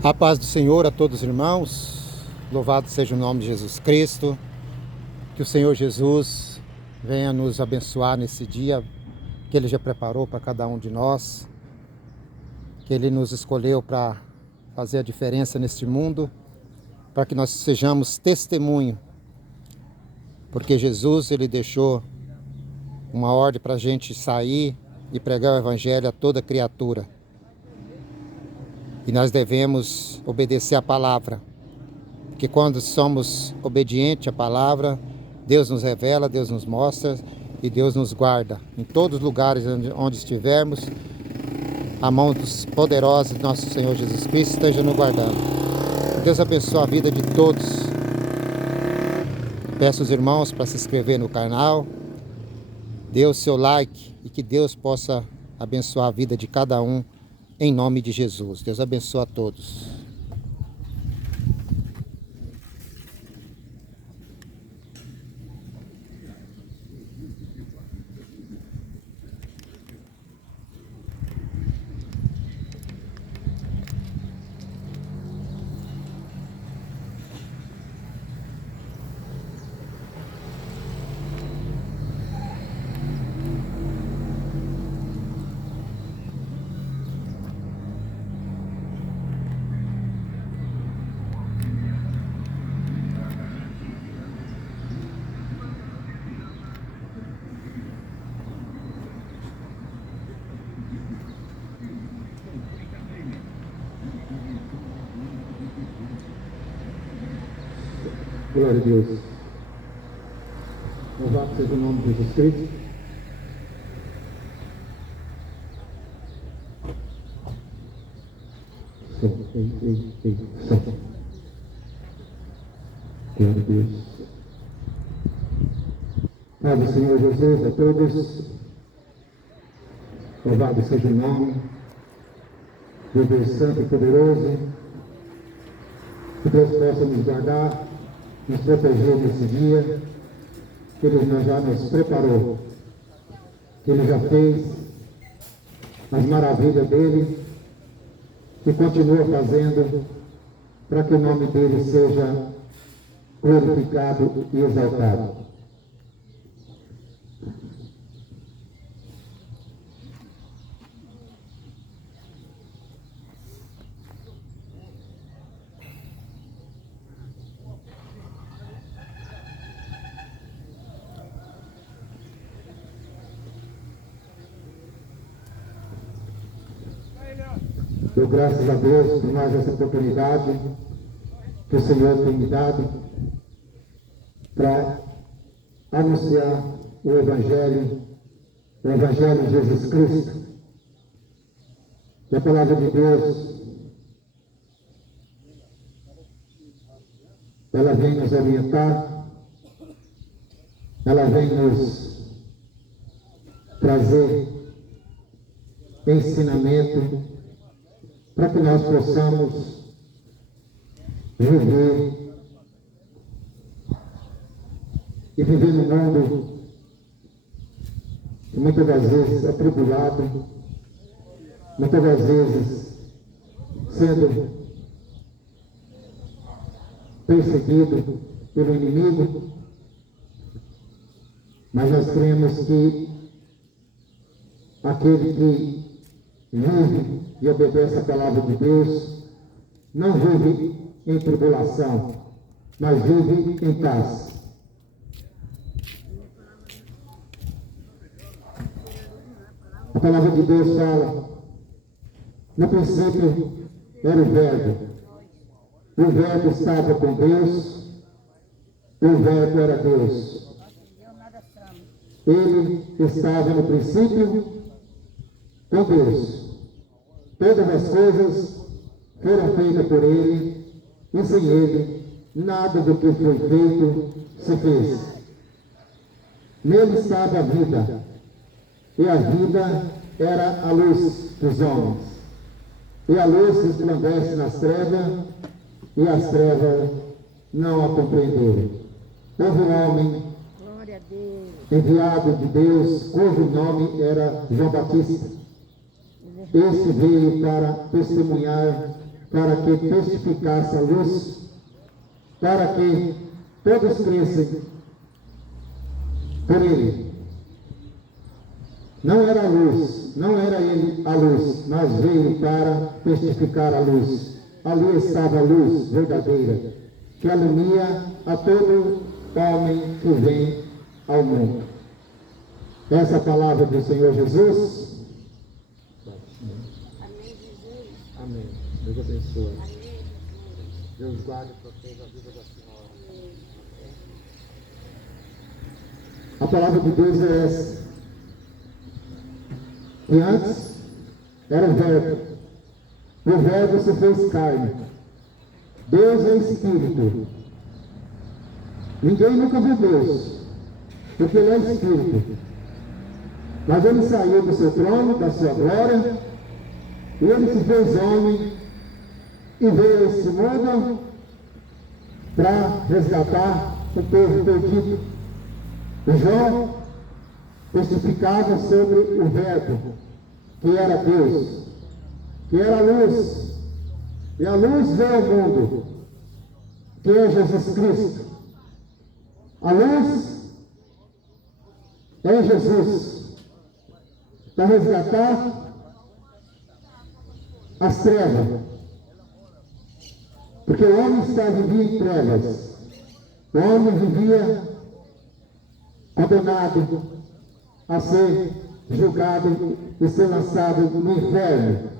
A paz do Senhor a todos os irmãos, louvado seja o nome de Jesus Cristo, que o Senhor Jesus venha nos abençoar nesse dia que Ele já preparou para cada um de nós, que Ele nos escolheu para fazer a diferença neste mundo, para que nós sejamos testemunho, porque Jesus Ele deixou uma ordem para a gente sair e pregar o Evangelho a toda criatura. E nós devemos obedecer a palavra, porque quando somos obedientes à palavra, Deus nos revela, Deus nos mostra e Deus nos guarda. Em todos os lugares onde estivermos, a mão dos poderosos de nosso Senhor Jesus Cristo esteja nos guardando. Que Deus abençoe a vida de todos. Peço aos irmãos para se inscrever no canal, dê o seu like e que Deus possa abençoar a vida de cada um. Em nome de Jesus. Deus abençoe a todos. Glória a Deus. Louvado seja o nome de Jesus Cristo. Glória a Deus. Pai do Senhor Jesus a todos. Louvado seja o nome do Deus Santo e Poderoso. Que Deus possa nos guardar, nos proteger nesse dia, que Ele já nos preparou, que Ele já fez as maravilhas dEle e continua fazendo para que o nome dEle seja glorificado e exaltado. Dou graças a Deus por mais essa oportunidade que o Senhor tem me dado para anunciar o Evangelho de Jesus Cristo. E a palavra de Deus, ela vem nos orientar, ela vem nos trazer ensinamento para que nós possamos viver e viver num mundo que muitas das vezes é atribulado, muitas das vezes sendo perseguido pelo inimigo, mas nós cremos que aquele que vive e obedece a palavra de Deus não vive em tribulação, mas vive em paz. A palavra de Deus fala: no princípio era o Verbo estava com Deus, e o Verbo era Deus. Ele estava no princípio com Deus. Todas as coisas foram feitas por Ele, e sem Ele, nada do que foi feito se fez. Nele estava a vida, e a vida era a luz dos homens. E a luz resplandece nas trevas, e as trevas não a compreenderam. Houve um homem enviado de Deus, cujo nome era João Batista. Esse veio para testemunhar para que testificasse a luz, para que todos crescem por ele. Não era a luz, não era ele a luz, mas veio para testificar a luz. Ali estava a luz verdadeira, que alumia a todo homem que vem ao mundo. Essa é a palavra do Senhor Jesus. Amém. Deus abençoe. Deus guarde e proteja a vida da senhora. A palavra de Deus é essa. E antes era o Verbo. O Verbo se fez carne. Deus é Espírito. Ninguém nunca viu Deus, porque Ele é Espírito. Mas Ele saiu do seu trono, da sua glória, e Ele se fez homem e veio a esse mundo para resgatar o povo perdido. João testificava sobre o Verbo, que era Deus, que era a luz, e a luz veio ao mundo, que é Jesus Cristo. A luz é Jesus, para resgatar as trevas, porque o homem vivia em trevas, o homem vivia condenado a ser julgado e ser lançado no inferno.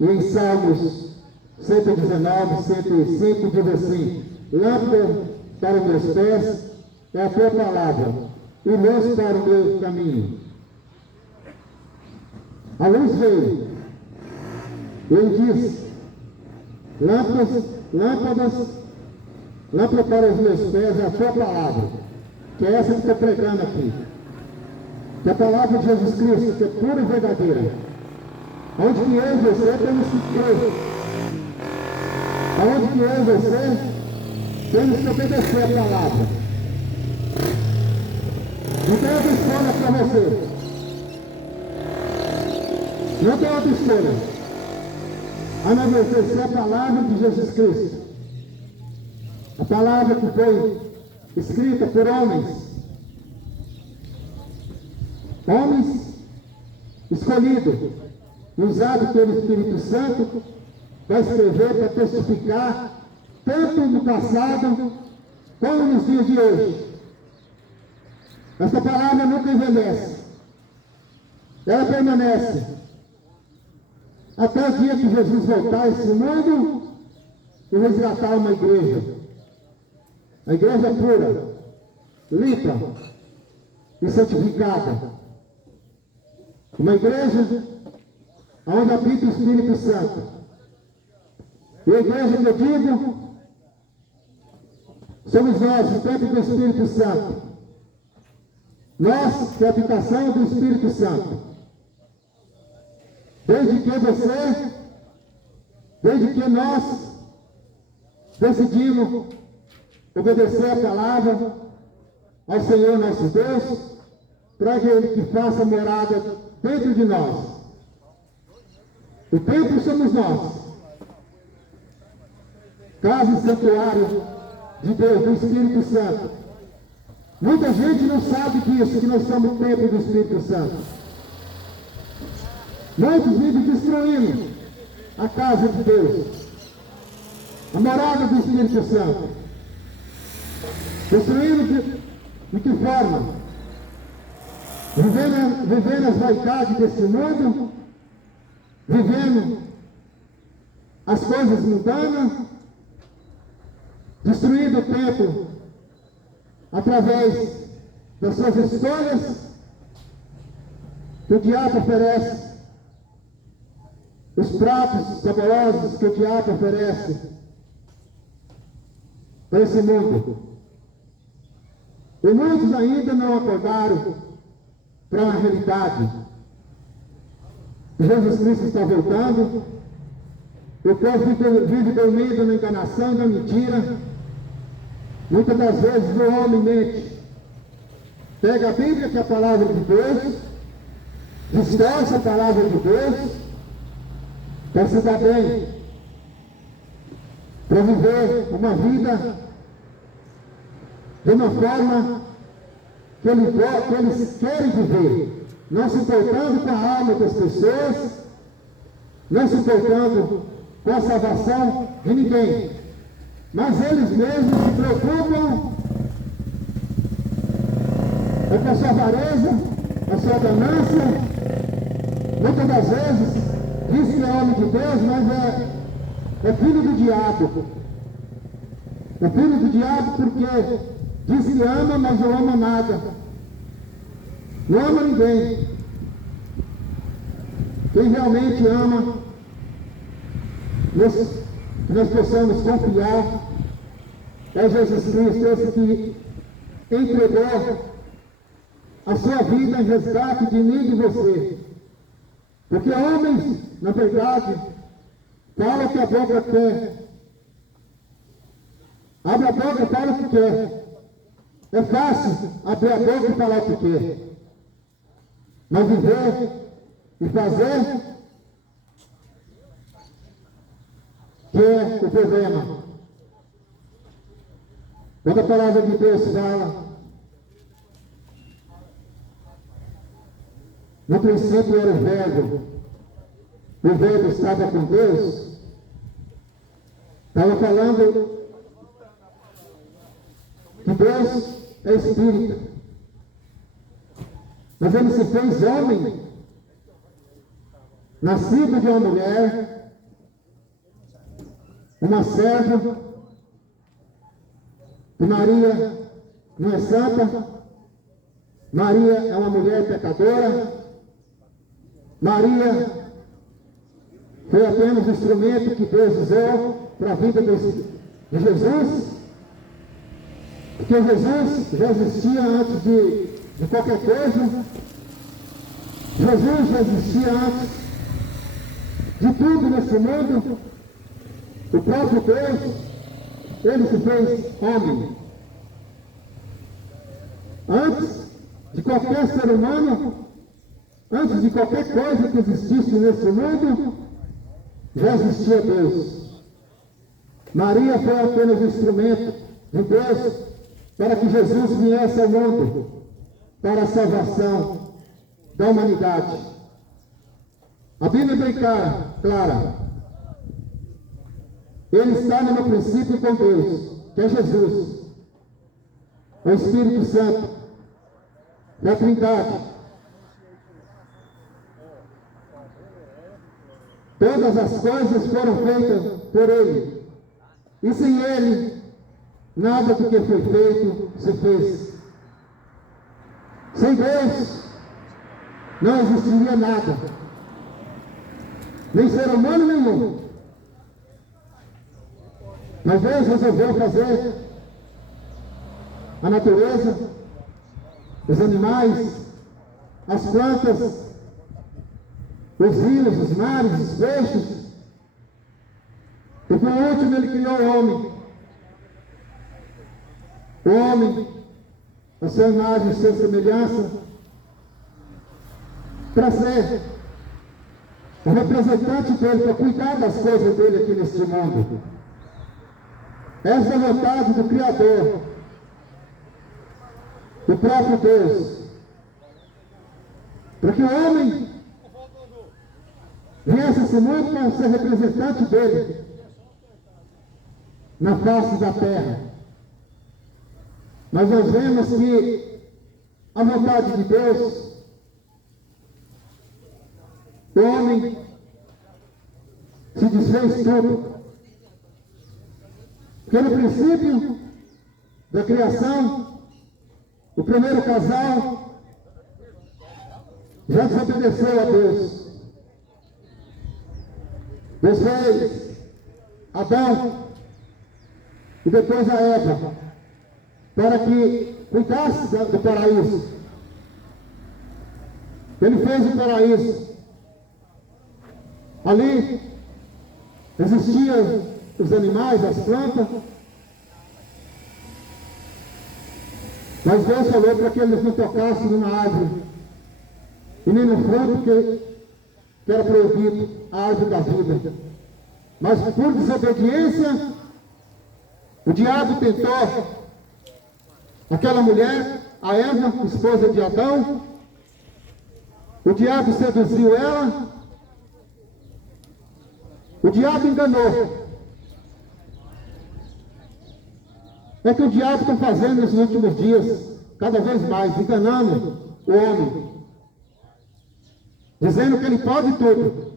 E em Salmos 119, 105 diz assim: lâmpada para os meus pés é a tua palavra, e luz para o meu caminho. A luz veio. Ele diz: lâmpada para os meus pés é a tua palavra, que é essa que estou pregando aqui. Que a palavra de Jesus Cristo, que é pura e verdadeira. Onde que eu e você temos que crer. Onde que eu e você temos que obedecer a palavra. Não tem outra escolha para você. Não tem outra escolha. A não obedecer a palavra de Jesus Cristo. A palavra que foi escrita por homens escolhidos, usados pelo Espírito Santo para escrever, para testificar, tanto no passado como nos dias de hoje. Essa palavra nunca envelhece, ela permanece até o dia que Jesus voltar a esse mundo e resgatar uma igreja. A igreja pura, limpa e santificada. Uma igreja onde habita o Espírito Santo. E a igreja que eu digo, somos nós, o templo do Espírito Santo. Nós, que é a habitação do Espírito Santo. Desde que nós decidimos obedecer a palavra ao Senhor nosso Deus, para que Ele que faça morada dentro de nós. O templo somos nós. Casa e santuário de Deus, do Espírito Santo. Muita gente não sabe disso, que nós somos o templo do Espírito Santo. Muitos vivem destruindo a casa de Deus, a morada do Espírito Santo. Destruindo de que forma? Vivendo as vaidades desse mundo, vivendo as coisas mundanas, destruindo o templo através das suas escolhas que o diabo oferece, os pratos saborosos que o diabo oferece para esse mundo. E muitos ainda não acordaram para a realidade. Jesus Cristo está voltando. O povo vive dormindo na enganação e na mentira. Muitas das vezes o homem mente. Pega a Bíblia, que é a palavra de Deus, distorce a palavra de Deus, para se dar bem, para viver uma vida de uma forma que eles querem viver, não se importando com a alma das pessoas, não se importando com a salvação de ninguém, mas eles mesmos se preocupam com a sua avareza, a sua ganância. Muitas das vezes diz que é homem de Deus, mas é filho do diabo. É filho do diabo porque diz que ama, mas não ama nada. Não ama ninguém. Quem realmente ama, nós possamos confiar, é Jesus Cristo, esse que entregou a sua vida em resgate de mim e de você. Porque homens, na verdade, falam o que a boca quer. Abre a boca e fala o que quer. É fácil abrir a boca e falar o que quer. Mas viver e fazer, que é o problema. Quando a palavra de Deus fala, no princípio era o Verbo estava com Deus, estava falando que Deus é Espírito, mas ele se fez homem, nascido de uma mulher, uma serva, e Maria não é santa, Maria é uma mulher pecadora, Maria foi apenas o instrumento que Deus usou para a vida de Jesus, porque Jesus já existia antes de qualquer coisa, Jesus já existia antes de tudo nesse mundo, o próprio Deus, ele se fez homem. Antes de qualquer ser humano, antes de qualquer coisa que existisse nesse mundo, já existia Deus. Maria foi apenas um instrumento de Deus para que Jesus viesse ao mundo, para a salvação da humanidade. A Bíblia é bem clara. Ele está no princípio com Deus, que é Jesus, o Espírito Santo, da Trindade. Todas as coisas foram feitas por Ele, e sem Ele, nada do que foi feito se fez. Sem Deus, não existiria nada, nem ser humano nenhum. Mas Deus resolveu fazer a natureza, os animais, as plantas, os rios, os mares, os peixes. E por último ele criou o homem. O homem, a sua imagem, a sua semelhança, para ser o representante dele, para cuidar das coisas dele aqui neste mundo. Essa é a vontade do Criador, do próprio Deus, para que o homem viesse a esse mundo para ser representante dele na face da terra. Mas nós vemos que a vontade de Deus, o homem se desfez tudo. Porque no princípio da criação, o primeiro casal já desobedeceu a Deus. Deus fez Adão e depois a Eva, para que cuidasse do paraíso. Ele fez o paraíso. Ali existiam os animais, as plantas, mas Deus falou para que eles não tocassem numa árvore e nem no fruto que era proibido, a árvore da vida. Mas por desobediência, O diabo tentou aquela mulher, a Eva, esposa de Adão. O diabo seduziu ela. O diabo enganou. É que o diabo está fazendo nesses últimos dias, cada vez mais, enganando o homem. Dizendo que ele pode tudo.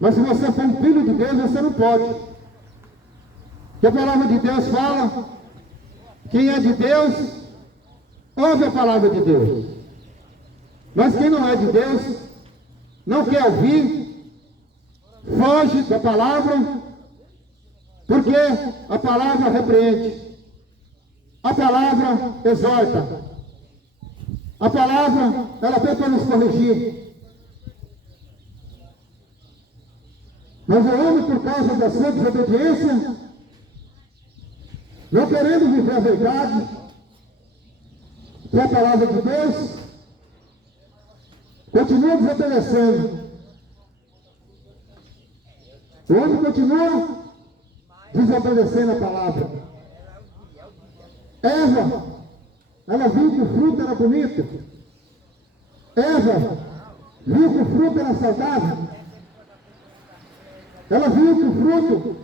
Mas se você for um filho de Deus, você não pode. Porque a palavra de Deus fala, quem é de Deus, ouve a palavra de Deus. Mas quem não é de Deus, não quer ouvir, foge da palavra, porque a palavra repreende, a palavra exorta, a palavra, ela vem para nos corrigir. Mas o homem, por causa da sua desobediência, não querendo viver a verdade, que é a palavra de Deus, continua desobedecendo. O homem continua desobedecendo a palavra. Eva, ela viu que o fruto era bonito. Eva viu que o fruto era saudável. Ela viu que o fruto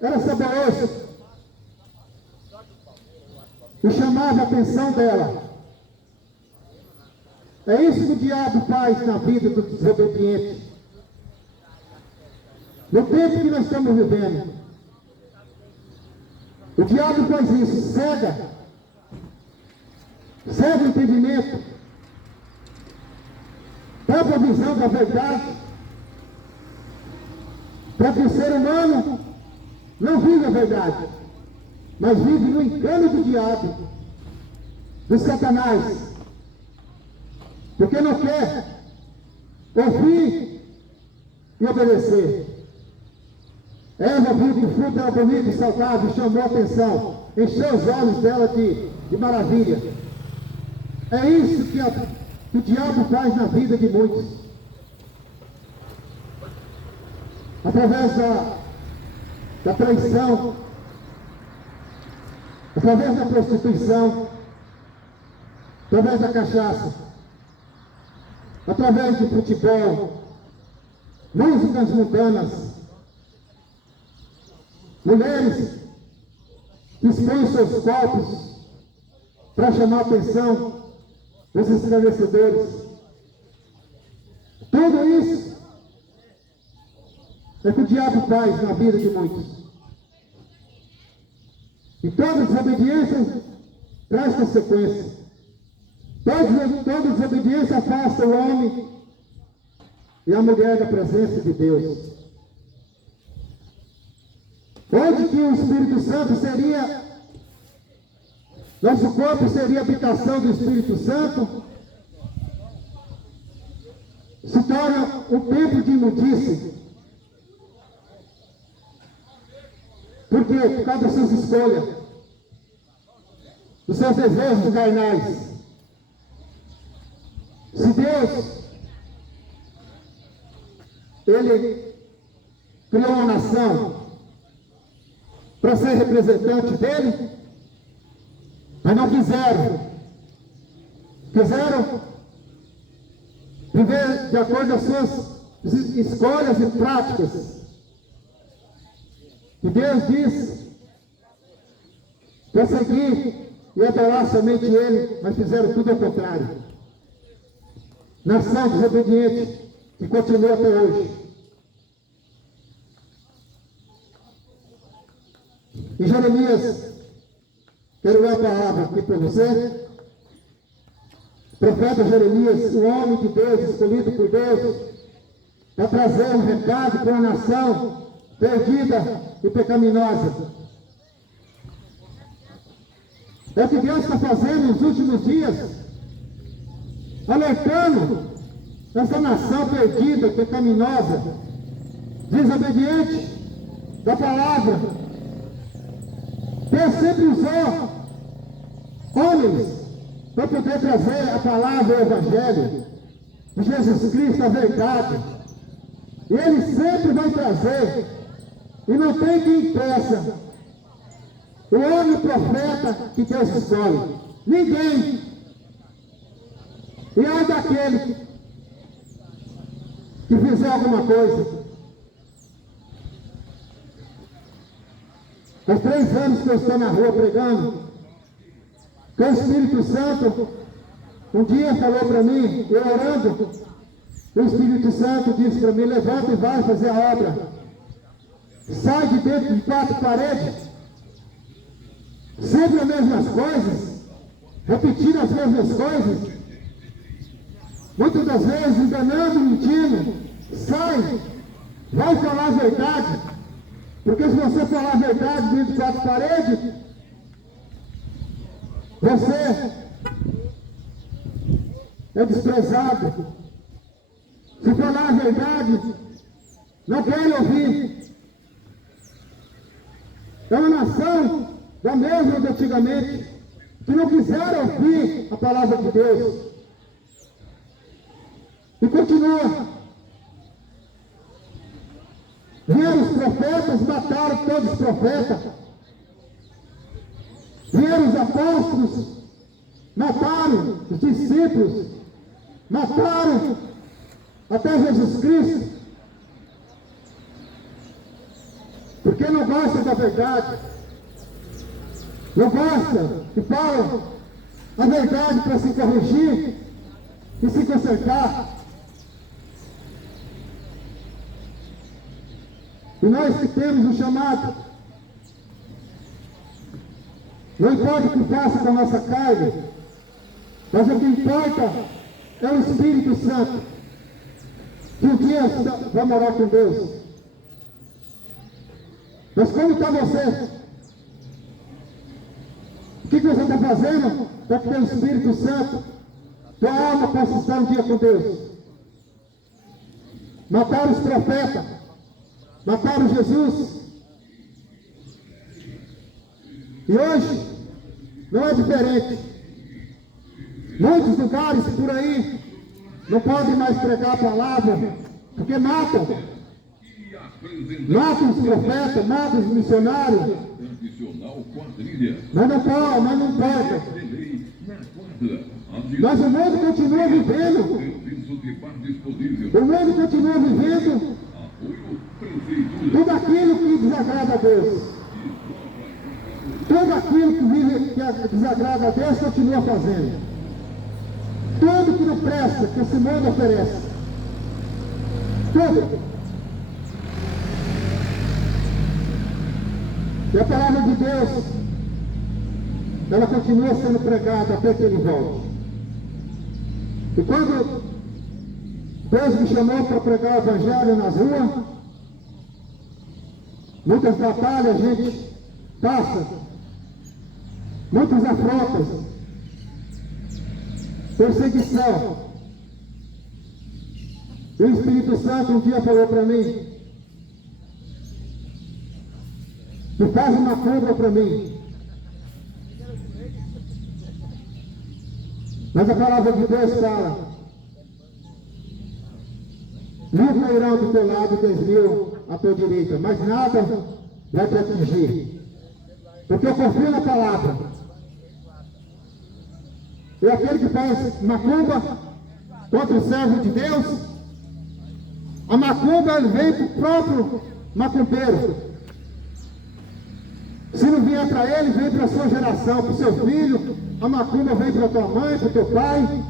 era saboroso. E chamava a atenção dela. É isso que o diabo faz na vida do desobediente. No tempo que nós estamos vivendo, o diabo faz isso, cega o entendimento, tapa a visão da verdade, para que o ser humano não vive a verdade, mas vive no engano do diabo, do Satanás, porque não quer ouvir e obedecer. Eva viu que o fruto era bonito e saudável, chamou a atenção, encheu os olhos dela de maravilha. É isso que o diabo faz na vida de muitos. Através da traição, através da prostituição, através da cachaça, através do futebol, músicas mundanas, mulheres que expõem seus corpos para chamar a atenção dos esclarecedores. Tudo isso é que o diabo faz na vida de muitos. E toda desobediência traz consequência. Toda desobediência afasta o homem e a mulher da presença de Deus. Onde que o Espírito Santo seria, nosso corpo seria a habitação do Espírito Santo, se torna um templo de imundície. Por quê? Por causa das suas escolhas, dos seus desejos carnais. Se Deus, Ele criou uma nação para ser representante dele, mas não quiseram. Quiseram viver de acordo com as suas escolhas e práticas. E Deus disse para seguir e adorar somente Ele, mas fizeram tudo ao contrário. Nação desobediente que continua até hoje. E Jeremias, quero ler a palavra aqui para você. Profeta Jeremias, o homem de Deus, escolhido por Deus, para trazer um recado para uma nação perdida e pecaminosa. É o que Deus está fazendo nos últimos dias, alertando essa nação perdida, pecaminosa, desobediente da palavra. Deus sempre usou homens para poder trazer a palavra, o Evangelho de Jesus Cristo, a verdade. E Ele sempre vai trazer, e não tem quem impeça. o homem profeta que Deus escolhe. Ninguém. E ai daquele que fizer alguma coisa. Faz 3 anos que eu estou na rua pregando, que o Espírito Santo um dia falou para mim, eu orando, o Espírito Santo disse para mim: levanta e vai fazer a obra. Sai de dentro de 4 paredes, sempre as mesmas coisas, repetindo as mesmas coisas, muitas das vezes enganando, mentindo. Sai, vai falar a verdade, porque se você falar a verdade dentro de 4 paredes, você é desprezado. Se falar a verdade, não querem ouvir. É uma nação da mesma de antigamente, que não quiseram ouvir a palavra de Deus. E continua. Vieram os profetas, mataram todos os profetas. Vieram os apóstolos, mataram os discípulos, mataram até Jesus Cristo. Porque não gosta da verdade, não gosta que falam a verdade para se corrigir e se consertar. E nós que temos o chamado, não importa o que faça com a nossa carne, mas o que importa é o Espírito Santo, que um dia vai morar com Deus. Mas como está você? O que você está fazendo para que o Espírito Santo, tua alma possa estar um dia com Deus? Mataram os profetas, mataram Jesus. E hoje não é diferente. Muitos lugares por aí não podem mais pregar a palavra, porque matam. Matam os profetas, matam os missionários. Mas não pode, mas não importa. Mas o mundo continua vivendo. O mundo continua vivendo tudo aquilo que desagrada a Deus. Tudo aquilo que desagrada a Deus continua fazendo. Tudo que não presta, que esse mundo oferece. Tudo. E a palavra de Deus, ela continua sendo pregada até que Ele volte. E quando Deus me chamou para pregar o Evangelho nas ruas, muitas batalhas a gente passa, muitas afrontas, perseguição. E o Espírito Santo um dia falou para mim: tu faz uma curva para mim. Mas a palavra de Deus fala: 1000 cairão do teu lado, 10.000 à tua direita, mas nada vai te atingir. Porque eu confio na palavra. E aquele que faz macumba contra o servo de Deus, a macumba vem para o próprio macumbeiro. Se não vier para ele, vem para a sua geração, para o seu filho. A macumba vem para a tua mãe, para o teu pai.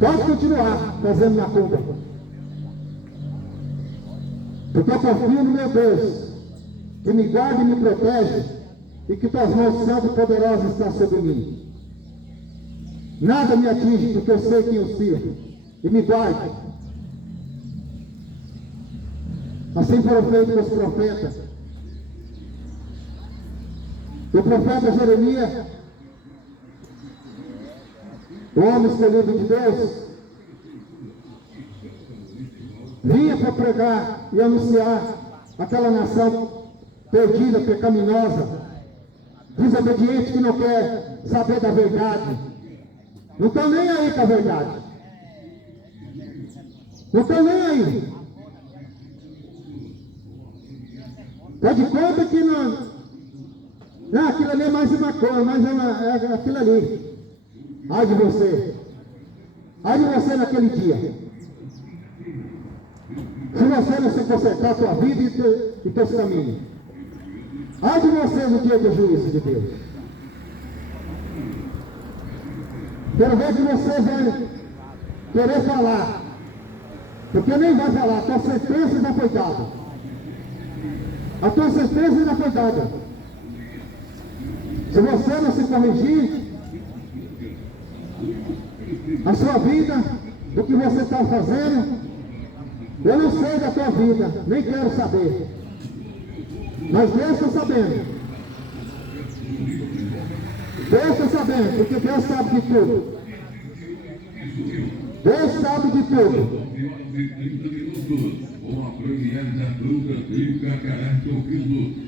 Pode continuar fazendo macumba. Porque eu confio no meu Deus, que me guarda e me protege, e que tuas mãos santas e poderosas estão sobre mim. Nada me atinge, porque eu sei quem eu sirvo, e me guarda. Assim foram feitos com os profetas. O profeta Jeremias, o homem escolhido de Deus, vinha para pregar e anunciar aquela nação perdida, pecaminosa, desobediente, que não quer saber da verdade. Não estão nem aí com a verdade. Não estão nem aí. Faz de conta que não, aquilo ali é mais uma coisa, mas é aquilo ali. Ai de você. Ai de você naquele dia. Se você não se consertar a sua vida e teus caminhos. Ai de você no dia do juízo de Deus. Quero ver que você vai querer falar. Porque nem vai falar, a tua sentença já foi dada. A tua sentença já foi dada. Se você não se corrigir, a sua vida, o que você está fazendo, eu não sei da tua vida, nem quero saber. Mas Deus está sabendo. Deus está sabendo, porque Deus sabe de tudo. Deus sabe de tudo.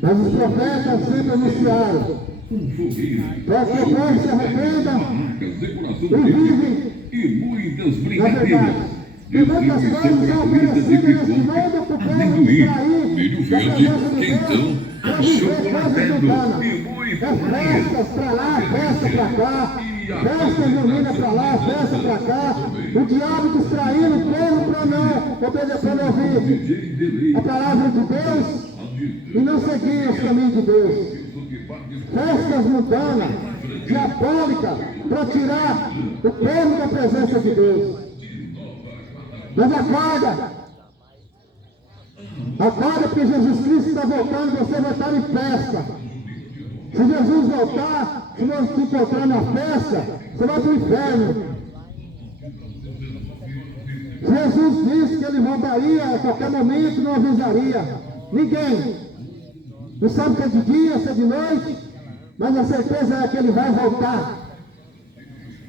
Mas os profetas sempre anunciaram para que o povo se arrependa e vivem na verdade. E muitas coisas são oferecidas neste mundo para o povo distrair da presença de Deus para viver coisas mundanas. É festas para lá, festa para cá, festa junina para lá, festa para cá. O diabo distraindo o povo para não ouvir a palavra de Deus e não seguir os caminhos de Deus. Festas mundanas, diabólicas, para tirar o povo da presença de Deus. Mas acorda! Acorda, porque Jesus Cristo está voltando, você vai estar em festa. Se Jesus voltar, se não se encontrar na festa, você vai para o inferno. Jesus disse que ele voltaria a qualquer momento, não avisaria ninguém. Não sabe se é de dia, se é de noite, mas a certeza é que ele vai voltar.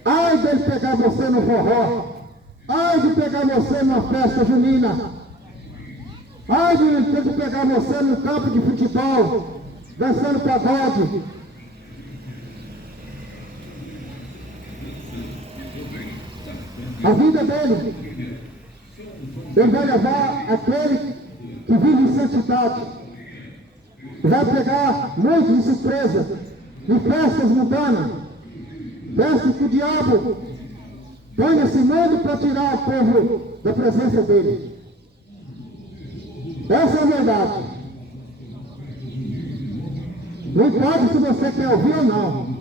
Ai dele pegar você no forró. Ai de pegar você numa festa junina. Ai de pegar você no campo de futebol, dançando pagode. A vida dele, ele vai levar aquele que vive em santidade. Vai pegar muitos de surpresa, em festas mundanas, festas que o diabo põe nesse mundo para tirar o povo da presença dele. Essa é a verdade. Não importa se você quer ouvir ou não,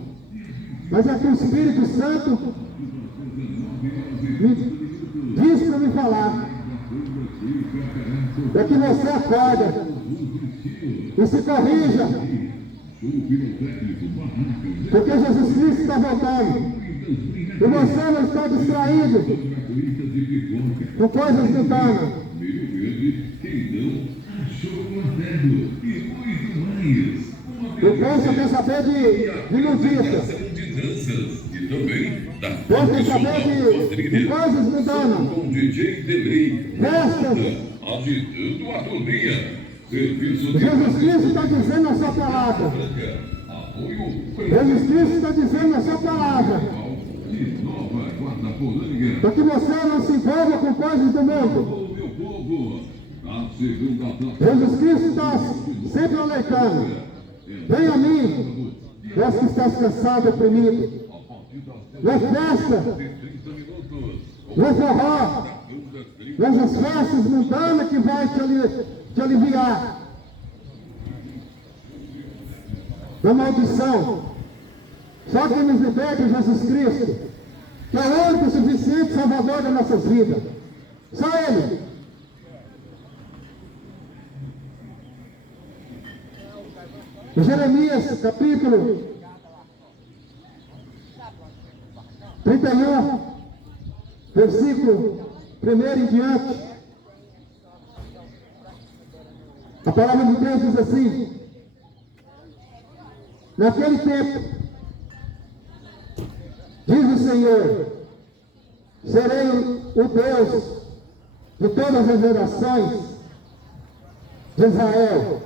mas é que o Espírito Santo me diz para me falar. É que você acorda e se corrija, porque Jesus Cristo está voltando. E você não está distraído com coisas mundanas. O povo só quer saber de notícias. O povo quer saber de coisas mundanas. Festas. Jesus Cristo está dizendo a sua palavra. Jesus Cristo está dizendo a sua palavra. Para que você não se envolva com coisas do mundo. Jesus Cristo está sempre alertando. Vem a mim, vós que estás cansado e oprimido. Não é festa, não é forró, nessas festas mundanas que vai te aliviar da maldição. Só quem nos liberta é Jesus Cristo, que é o único suficiente Salvador das nossas vidas. Só Ele. Em Jeremias, capítulo 31, versículo 1 em diante, a palavra de Deus diz assim: naquele tempo, diz o Senhor, serei o Deus de todas as gerações de Israel,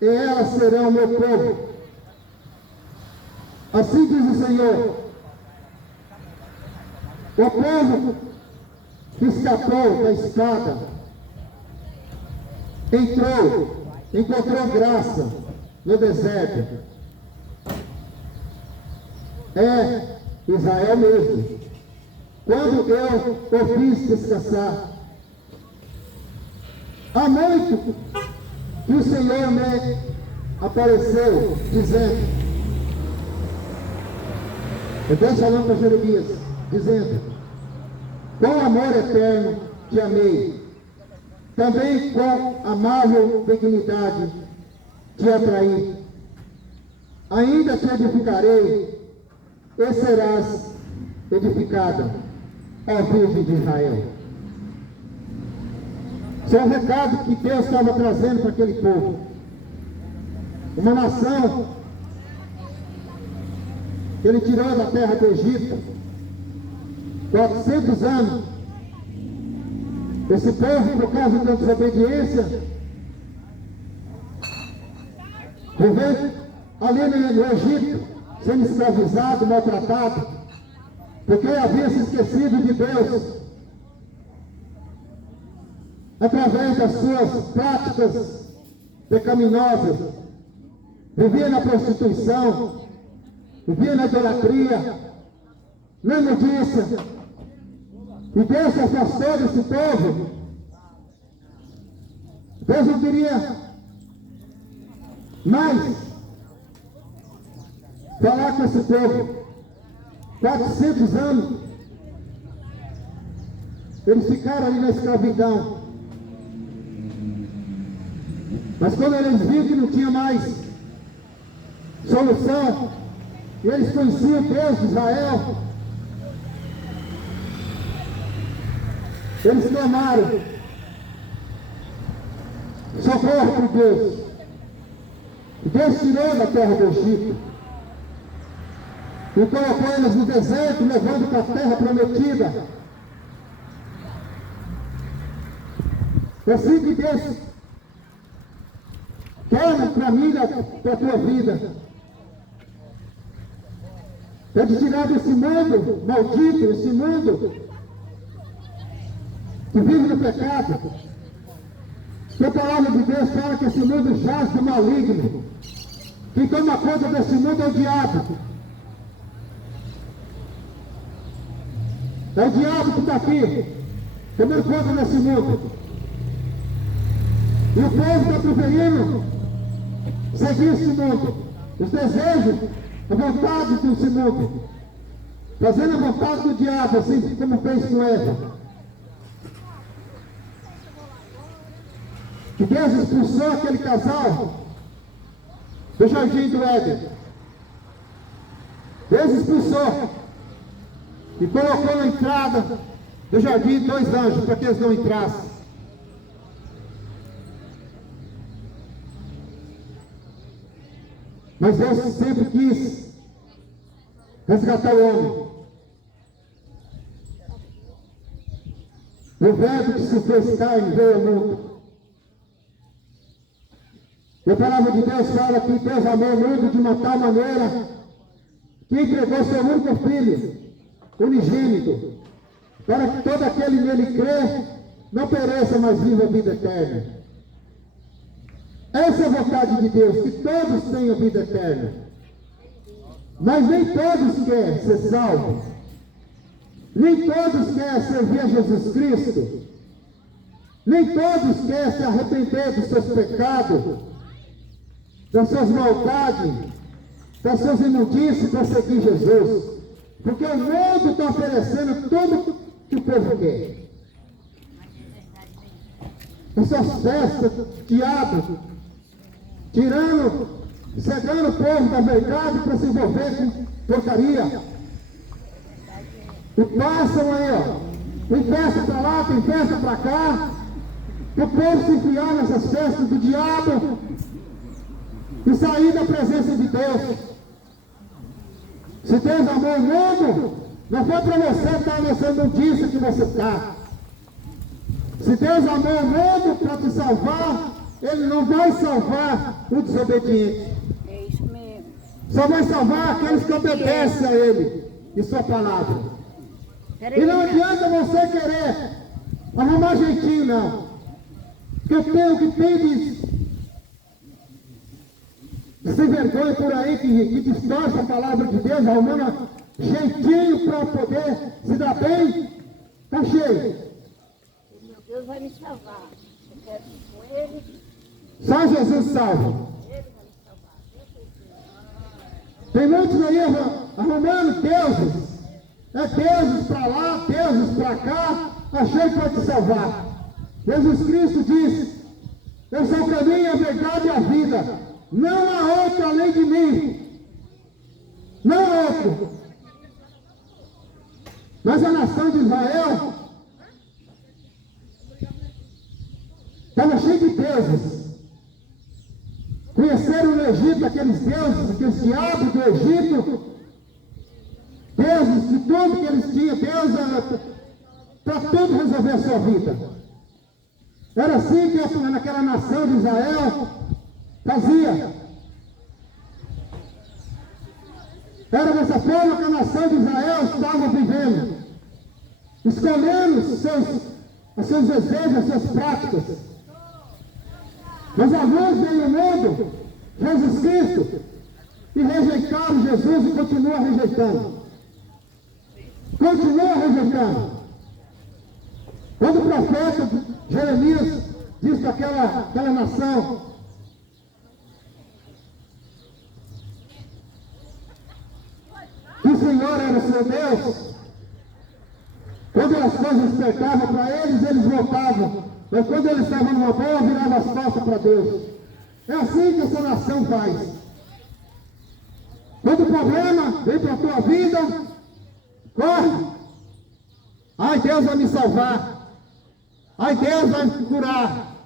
e elas serão o meu povo. Assim diz o Senhor: o povo que escapou da espada entrou encontrou graça no deserto. É Israel mesmo. Quando eu o fiz descansar, há muito que o Senhor me apareceu, dizendo, Deus falando para Jeremias, dizendo, com amor eterno te amei, também com amável benignidade te atraí, ainda te edificarei, e serás edificada, ó Virgem de Israel. Esse é o recado que Deus estava trazendo para aquele povo. Uma nação que Ele tirou da terra do Egito, 400 anos. Esse povo, por causa da desobediência, viveu ali no Egito, sendo escravizado, maltratado, porque havia se esquecido de Deus, através das suas práticas pecaminosas, vivia na prostituição, vivia na idolatria, na imundícia, e Deus se afastou desse povo. Deus não queria mais falar com esse povo. 400 anos eles ficaram ali na escravidão, mas quando eles viram que não tinha mais solução, e eles conheciam Deus de Israel, eles clamaram socorro por Deus. E Deus tirou da terra do Egito e colocou eles no deserto, levando para a terra prometida. É assim que Deus quer para mim, para a tua vida. É de tirar desse mundo maldito, esse mundo que vive no pecado. A palavra de Deus fala que esse mundo jaz do maligno. Quem toma conta desse mundo é o diabo. É o diabo que está aqui, tomando conta desse mundo. E o povo está preferindo seguir esse mundo, os desejos, a vontade desse mundo, fazendo a vontade do diabo, assim como fez com Eva. Que Deus expulsou aquele casal do jardim do Éden. Deus expulsou e colocou na entrada do jardim 2 anjos para que eles não entrassem. Mas Deus sempre quis resgatar o homem. O Verbo que se fez carne veio ao mundo. E a palavra de Deus fala que Deus amou o mundo de uma tal maneira que entregou seu único filho, unigênito, para que todo aquele nele crê não pereça, mas viva a vida eterna. Essa é a vontade de Deus, que todos tenham vida eterna. Mas nem todos querem ser salvos. Nem todos querem servir a Jesus Cristo. Nem todos querem se arrepender dos seus pecados, das suas maldades, das suas imundícias para seguir Jesus. Porque o mundo está oferecendo tudo que o povo quer. Essas festas, diabo, tirando, cegando o povo da verdade para se envolver com porcaria. E passam aí, ó, tem festa para lá, tem festa para cá, o povo se enfiar nessas festas do diabo e sair da presença de Deus. Se Deus amou o mundo, não foi para você estar nessa notícia que você está. Se Deus amou o mundo para te salvar, Ele não vai salvar o desobediente. É isso mesmo. Só vai salvar aqueles que obedecem a Ele e sua palavra. E não adianta você querer arrumar jeitinho, não. Porque tem o que tem sem vergonha por aí que distorce a palavra de Deus, arrumando jeitinho para poder se dar bem, está cheio. Meu Deus vai me salvar. Eu quero ir com ele. Só Jesus salva. Ele vai me salvar. Tem muitos aí arrumando deuses. É deuses para lá, deuses para cá, achando que pode te salvar. Jesus Cristo disse: eu sou o caminho, a verdade e a vida. Não há outro além de mim. Não há outro. Mas a nação de Israel estava cheia de deuses. Conheceram no Egito aqueles deuses, aqueles diabos do Egito. Deuses de tudo que eles tinham, Deus para tudo resolver a sua vida. Era assim que naquela nação de Israel fazia. Era dessa forma que a nação de Israel estava vivendo, escolhendo os seus desejos, as suas práticas. Mas a luz veio no mundo, Jesus Cristo, e rejeitaram Jesus e continuam rejeitando. Continua rejeitando. Quando o profeta Jeremias diz para aquela nação: que o Senhor era seu Deus, quando as coisas despertavam para eles, eles voltavam. Mas quando eles estavam numa boa, viravam as costas para Deus. É assim que essa nação faz. Quando o problema vem para a tua vida, corre. Ai, Deus vai me salvar. Ai, Deus vai me curar.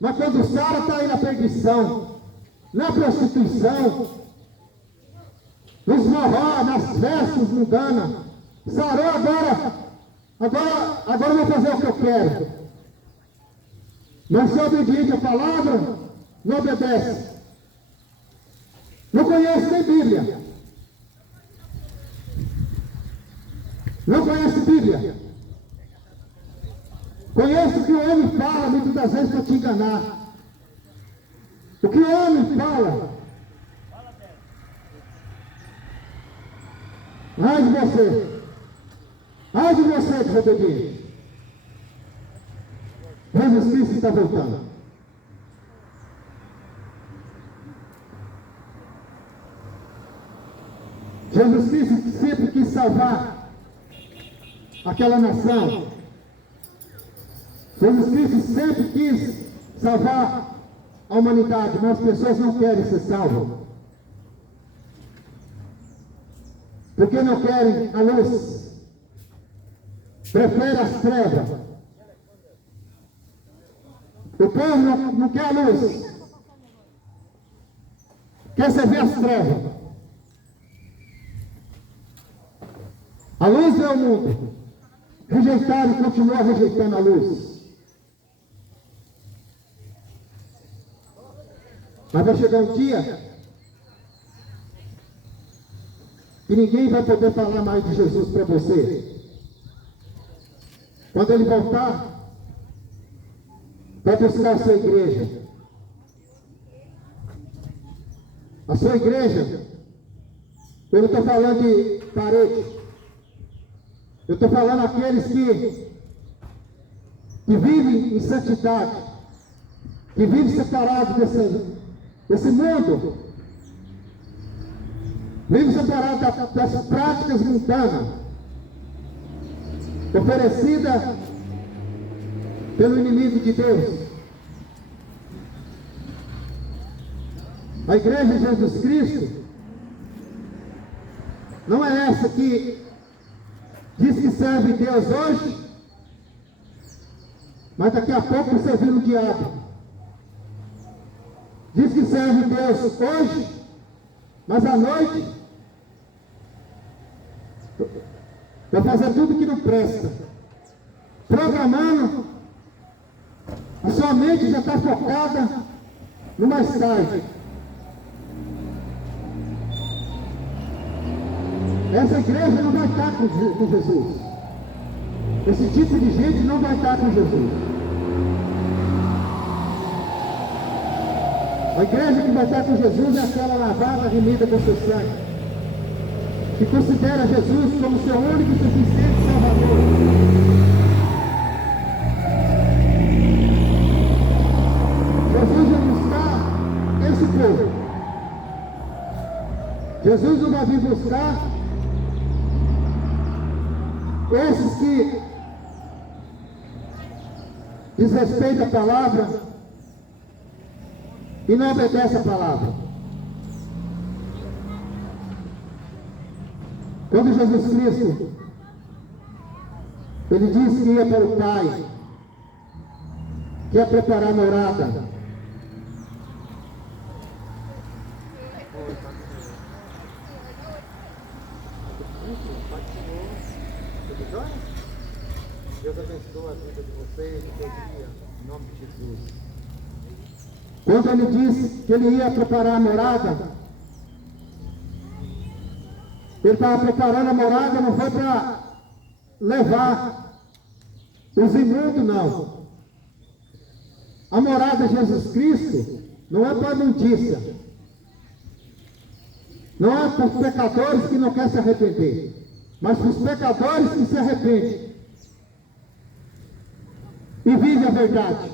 Mas quando o Sara está aí na perdição, na prostituição, nos morró, nas festas mundanas, sarou agora eu vou fazer o que eu quero. Mas se obediente à palavra, não obedece. Não conhece nem Bíblia. Não conhece Bíblia. Conhece o que o homem fala muitas das vezes para te enganar. O que o homem fala. Ai de você. Ai de você, desobediente. Jesus Cristo está voltando. Jesus Cristo sempre quis salvar aquela nação. Jesus Cristo sempre quis salvar a humanidade, mas as pessoas não querem ser salvas. Porque não querem a luz. Preferem as trevas. O povo não quer a luz. Quer servir as trevas. A luz é o mundo. Rejeitaram e continuam rejeitando a luz. Mas vai chegar um dia que ninguém vai poder falar mais de Jesus para você. Quando ele voltar, vai buscar a sua igreja. A sua igreja, eu não estou falando de parede. Eu estou falando aqueles que vivem em santidade, que vivem separados desse mundo, vivem separados das práticas mundanas, oferecidas pelo inimigo de Deus. A igreja de Jesus Cristo não é essa que diz que serve Deus hoje, mas daqui a pouco servindo o diabo. Diz que serve Deus hoje, mas à noite vai fazer tudo que não presta. Programando, a sua mente já está focada no mais tarde. Essa igreja não vai estar com Jesus. Esse tipo de gente não vai estar com Jesus. A igreja que vai estar com Jesus é aquela lavada, remida com seu sangue, que considera Jesus como seu único e suficiente Salvador. Jesus vai buscar esse povo. Jesus não vai vir buscar esses que desrespeitam a palavra e não obedecem a palavra. Quando Jesus Cristo, ele disse que ia para o Pai, que ia preparar a morada. Deus abençoe a vida de vocês, em nome de Jesus. Quando ele disse que ele ia preparar a morada, ele estava preparando a morada, não foi para levar os imundos, não. A morada de Jesus Cristo não é para a imundícia, não é para os pecadores que não querem se arrepender, mas para os pecadores que se arrependem e vivem a verdade,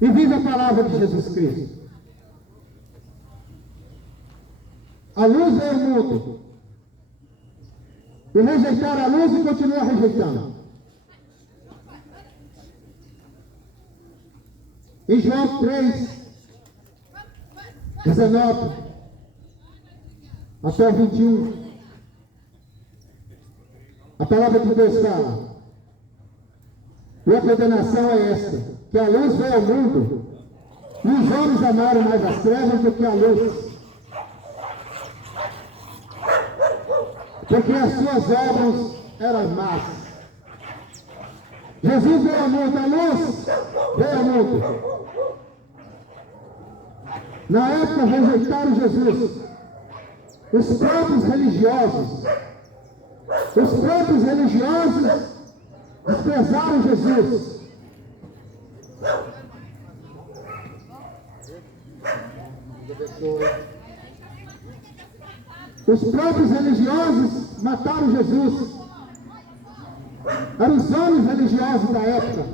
e vivem a palavra de Jesus Cristo. A luz é o mundo, e rejeitar a luz e continuar rejeitando. Em João 3, 19 até 21, a palavra de Deus fala: e a condenação é esta, que a luz veio ao mundo, e os homens amaram mais as trevas do que a luz, porque as suas obras eram más. Jesus veio ao mundo, a luz veio ao mundo. Na época rejeitaram Jesus. Os próprios religiosos desprezaram Jesus. Os próprios religiosos mataram Jesus. Eram os homens religiosos da época,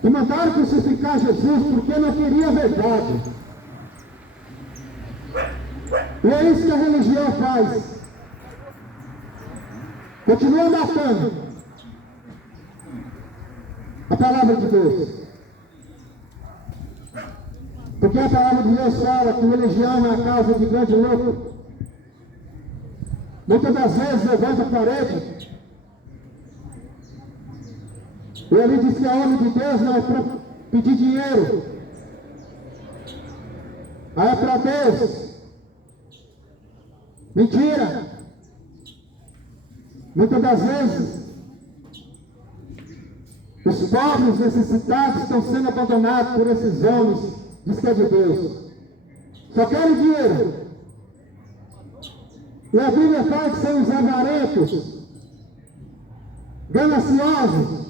que mandaram crucificar Jesus porque não queria a verdade. E é isso que a religião faz. Continua matando a palavra de Deus. Porque a palavra de Deus fala que religião é a causa de grande lucro. Muitas das vezes levanta a parede e ele diz que a obra de Deus não é para pedir dinheiro, aí é para Deus. Mentira! Muitas das vezes os pobres necessitados estão sendo abandonados por esses homens, diz que é de Deus, só querem dinheiro. E a Bíblia fala que são os avarentos, gananciosos,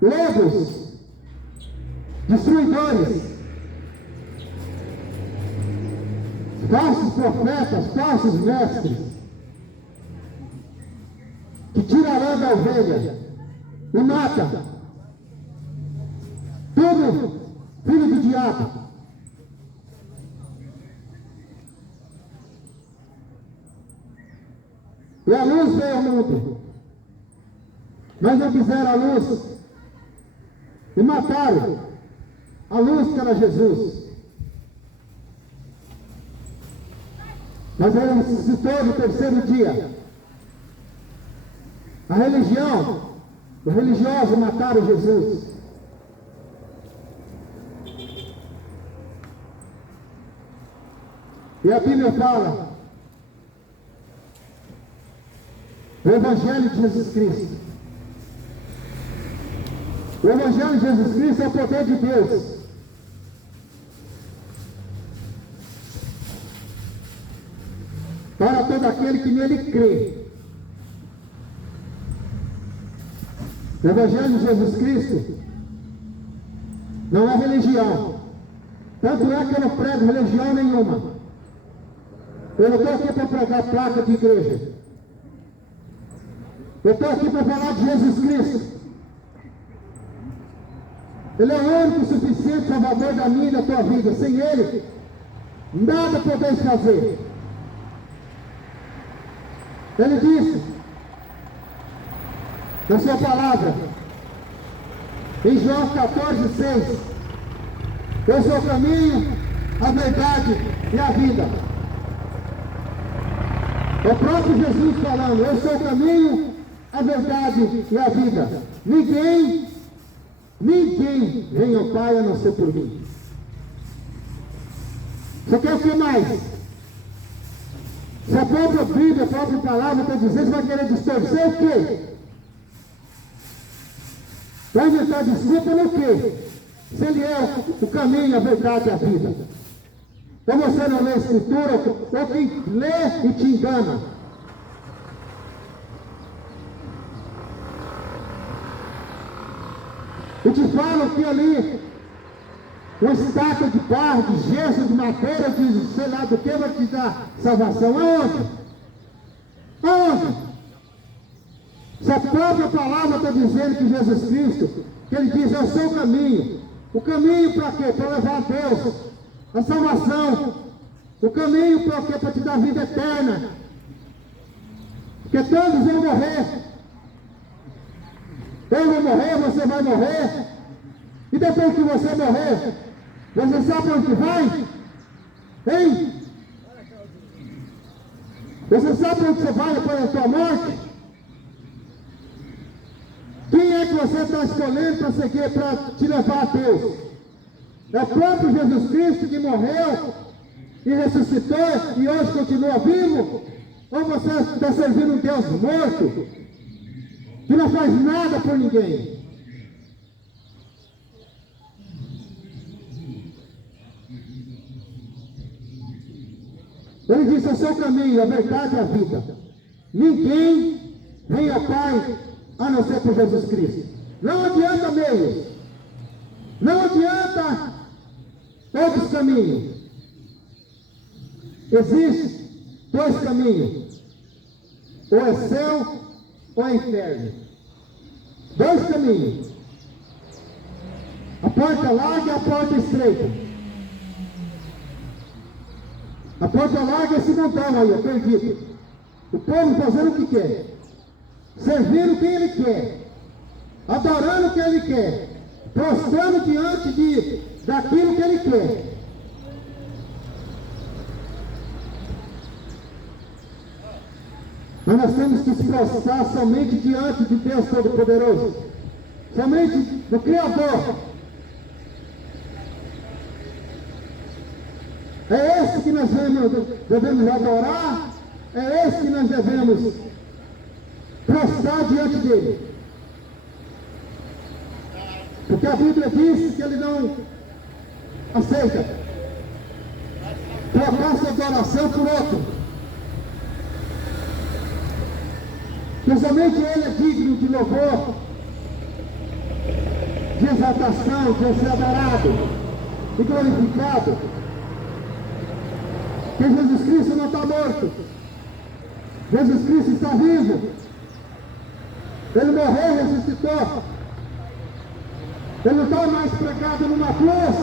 lobos, destruidores, falsos profetas, falsos mestres, que tiram a lã da ovelha e matam. Tudo filho do diabo. E a luz veio ao mundo, mas não quiseram a luz e mataram a luz que era Jesus. Mas ele ressuscitou no terceiro dia. A religião, os religiosos mataram Jesus. E a Bíblia fala, o Evangelho de Jesus Cristo. O Evangelho de Jesus Cristo é o poder de Deus para todo aquele que nele crê. O Evangelho de Jesus Cristo não é religião. Tanto é que eu não prego religião nenhuma. Eu não estou aqui para pregar placa de igreja. Eu estou aqui para falar de Jesus Cristo. Ele é o único suficiente salvador da minha e da tua vida. Sem Ele, nada podeis fazer. Ele disse, na sua palavra, em João 14:6, eu sou o caminho, a verdade e a vida. É o próprio Jesus falando, eu sou o caminho, a verdade e a vida. Ninguém vem ao Pai a não ser por mim. Você quer o que mais? Se a própria Bíblia, a própria palavra está dizendo, você vai querer distorcer o quê? Vai inventar desculpa no quê? Se Ele é o caminho, a verdade e a vida. Então você não lê a Escritura, ou quem lê e te engana. E te falam que ali, uma estátua de barro, de gesso, de madeira, de sei lá do que, vai te dar salvação. Aonde? Aonde? Se a própria palavra está dizendo que Jesus Cristo, que Ele diz, eu sou o caminho. O caminho para quê? Para levar a Deus, a salvação. O caminho para quê? Para te dar vida eterna. Porque todos vão morrer. Eu vou morrer, você vai morrer. E depois que você morrer, você sabe onde vai? Hein? Você sabe onde você vai depois da sua morte? Quem é que você está escolhendo para seguir, para te levar a Deus? É o próprio Jesus Cristo que morreu e ressuscitou e hoje continua vivo? Ou você está servindo um Deus morto que não faz nada por ninguém? Ele disse, eu sou o caminho, a verdade e a vida. Ninguém vem ao Pai a não ser por Jesus Cristo. Não adianta meios. Não adianta outros caminhos. Existem dois caminhos. Ou é céu ou é inferno. Dois caminhos. A porta larga e a porta estreita. A porta larga é esse montão aí, perdido. O povo fazendo o que quer. Servindo quem ele quer. Adorando quem ele quer. Prostrando diante daquilo que ele quer. Mas nós temos que se prostrar somente diante de Deus Todo-Poderoso. Somente do Criador. É esse que nós devemos adorar, é esse que nós devemos prostrar diante dele. Porque a Bíblia diz que ele não aceita trocar sua adoração por outro. Que somente ele é digno de louvor, de exaltação, de ser adorado e glorificado. Que Jesus Cristo não está morto. Jesus Cristo está vivo. Ele morreu e ressuscitou. Ele não está mais pregado numa cruz.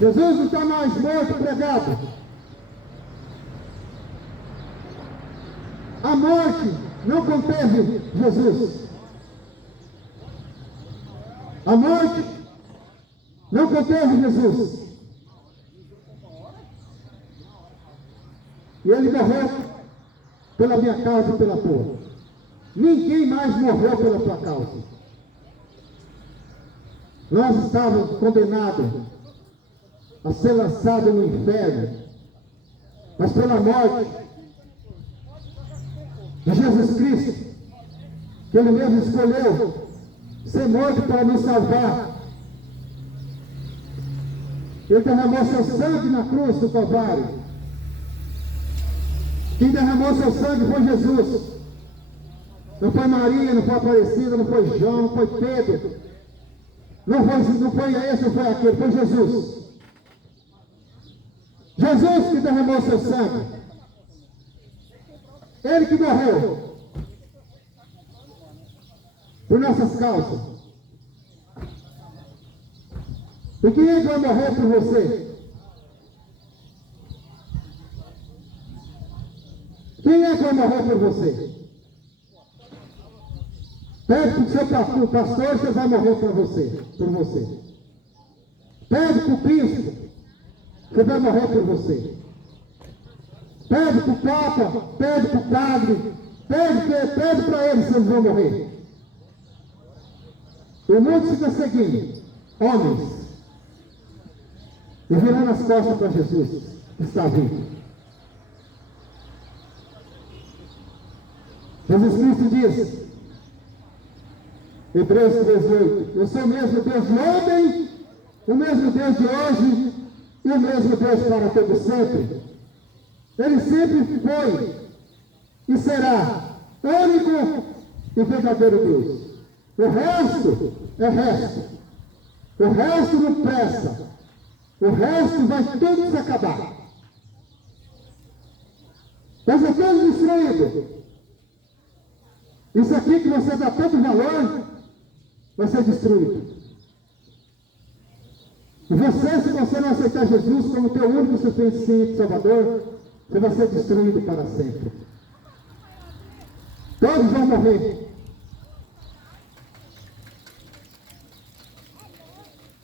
Jesus não está mais morto pregado. A morte não conteve Jesus. A morte não conteve Jesus. E ele morreu pela minha causa e pela tua. Ninguém mais morreu pela tua causa. Nós estávamos condenados a ser lançados no inferno. Mas pela morte de Jesus Cristo, que Ele mesmo escolheu ser morto para nos salvar. Ele derramou seu sangue na cruz do Calvário. Quem derramou seu sangue foi Jesus. Não foi Maria, não foi Aparecida, não foi João, não foi Pedro. Não foi esse, não foi aquele, foi Jesus. Jesus que derramou seu sangue. Ele que morreu por nossas causas. E quem é que vai morrer por você? Quem é que vai morrer por você? Pede para o seu pastor, você vai morrer por você. Pede para o bispo, você vai morrer por você. Pede para o papa, pede para o padre, pede para eles se eles vão morrer. O mundo fica seguindo homens e virando as costas para Jesus, que está vivo. Jesus Cristo diz, Hebreus 13:8, eu sou o mesmo Deus de ontem, o mesmo Deus de hoje e o mesmo Deus para todo sempre. Ele sempre foi e será único e verdadeiro Deus. O resto é resto. O resto não presta. O resto vai tudo se acabar. Vai ser tudo destruído. Isso aqui que você dá tanto valor, vai ser destruído. E você, se você não aceitar Jesus como teu único suficiente Salvador, você vai ser destruído para sempre. Todos vão morrer.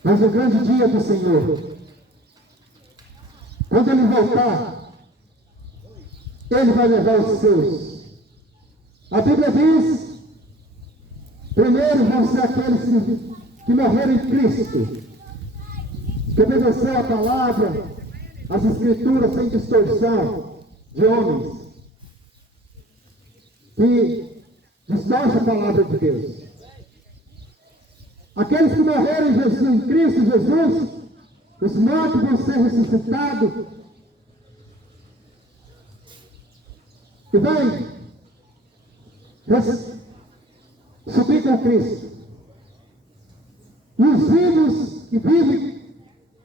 Mas o grande dia do Senhor, quando Ele voltar, Ele vai levar os seus. A Bíblia diz, primeiro vão ser aqueles que morreram em Cristo, que obedeceu a palavra, as escrituras sem distorção de homens, que distorce a palavra de Deus. Aqueles que morreram em Cristo Jesus, os mortos vão ser ressuscitados e vai subir com Cristo. E os vivos que vivem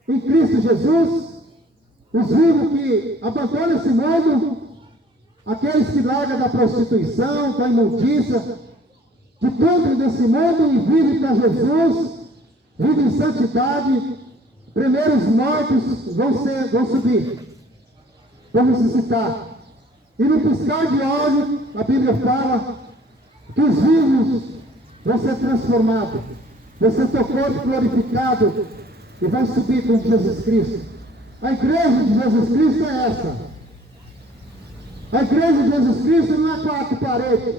em Cristo Jesus, os vivos que abandonam esse mundo, aqueles que largam da prostituição, da imundícia, de tudo desse mundo e vivem para Jesus, vivem em santidade, primeiro os mortos vão subir, vão ressuscitar. E no piscar de olhos, a Bíblia fala que os vivos vão ser transformados, vai ser teu corpo glorificado e vai subir com Jesus Cristo. A igreja de Jesus Cristo é essa. A igreja de Jesus Cristo não é quatro paredes.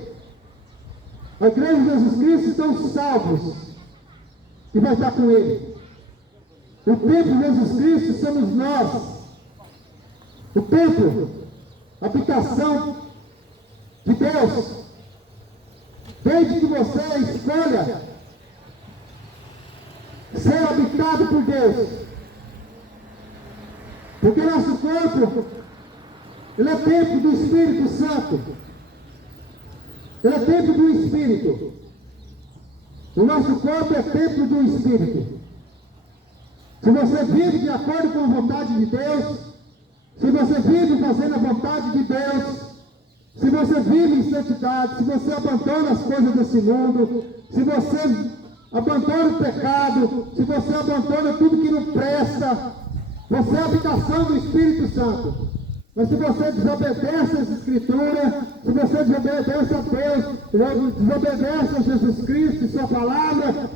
A igreja de Jesus Cristo estão os salvos que vai estar com Ele. O templo de Jesus Cristo somos nós. O templo, a habitação de Deus. Desde que você escolha ser habitado por Deus. Porque nosso corpo, ele é templo do Espírito Santo. Ele é templo do Espírito. O nosso corpo é templo do Espírito. Se você vive de acordo com a vontade de Deus, se você vive fazendo a vontade de Deus, se você vive em santidade, se você abandona as coisas desse mundo, se você abandona o pecado, se você abandona tudo que não presta, você é a habitação do Espírito Santo. Mas se você desobedece as Escrituras, se você desobedece a Deus, desobedece a Jesus Cristo e sua palavra,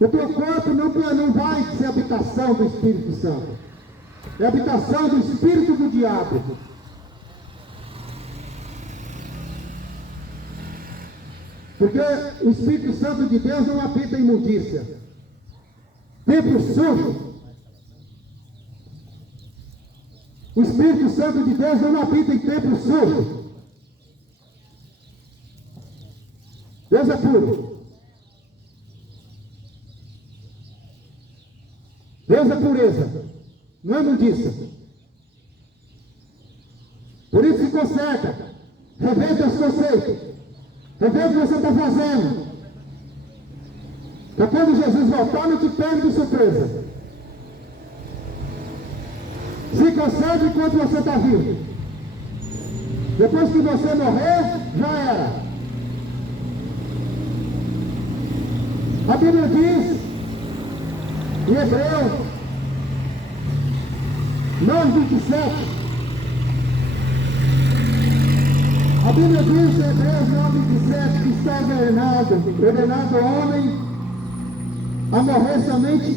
o teu corpo não vai ser habitação do Espírito Santo. É a habitação do Espírito do diabo. Porque o Espírito Santo de Deus não habita em imundícia. Templo sujo. O Espírito Santo de Deus não habita em templo sujo. Deus é puro. Deus é pureza. Não é imundícia. Por isso se conserta. Revê teus conceitos. Revê o que você está fazendo. Para quando Jesus voltar, não te pega de surpresa. Se conserve enquanto você está vivo. Depois que você morrer, já era. A Bíblia diz, em Hebreus 9:27, a Bíblia diz em Hebreus 9:27 que está ordenado ao homem a morrer somente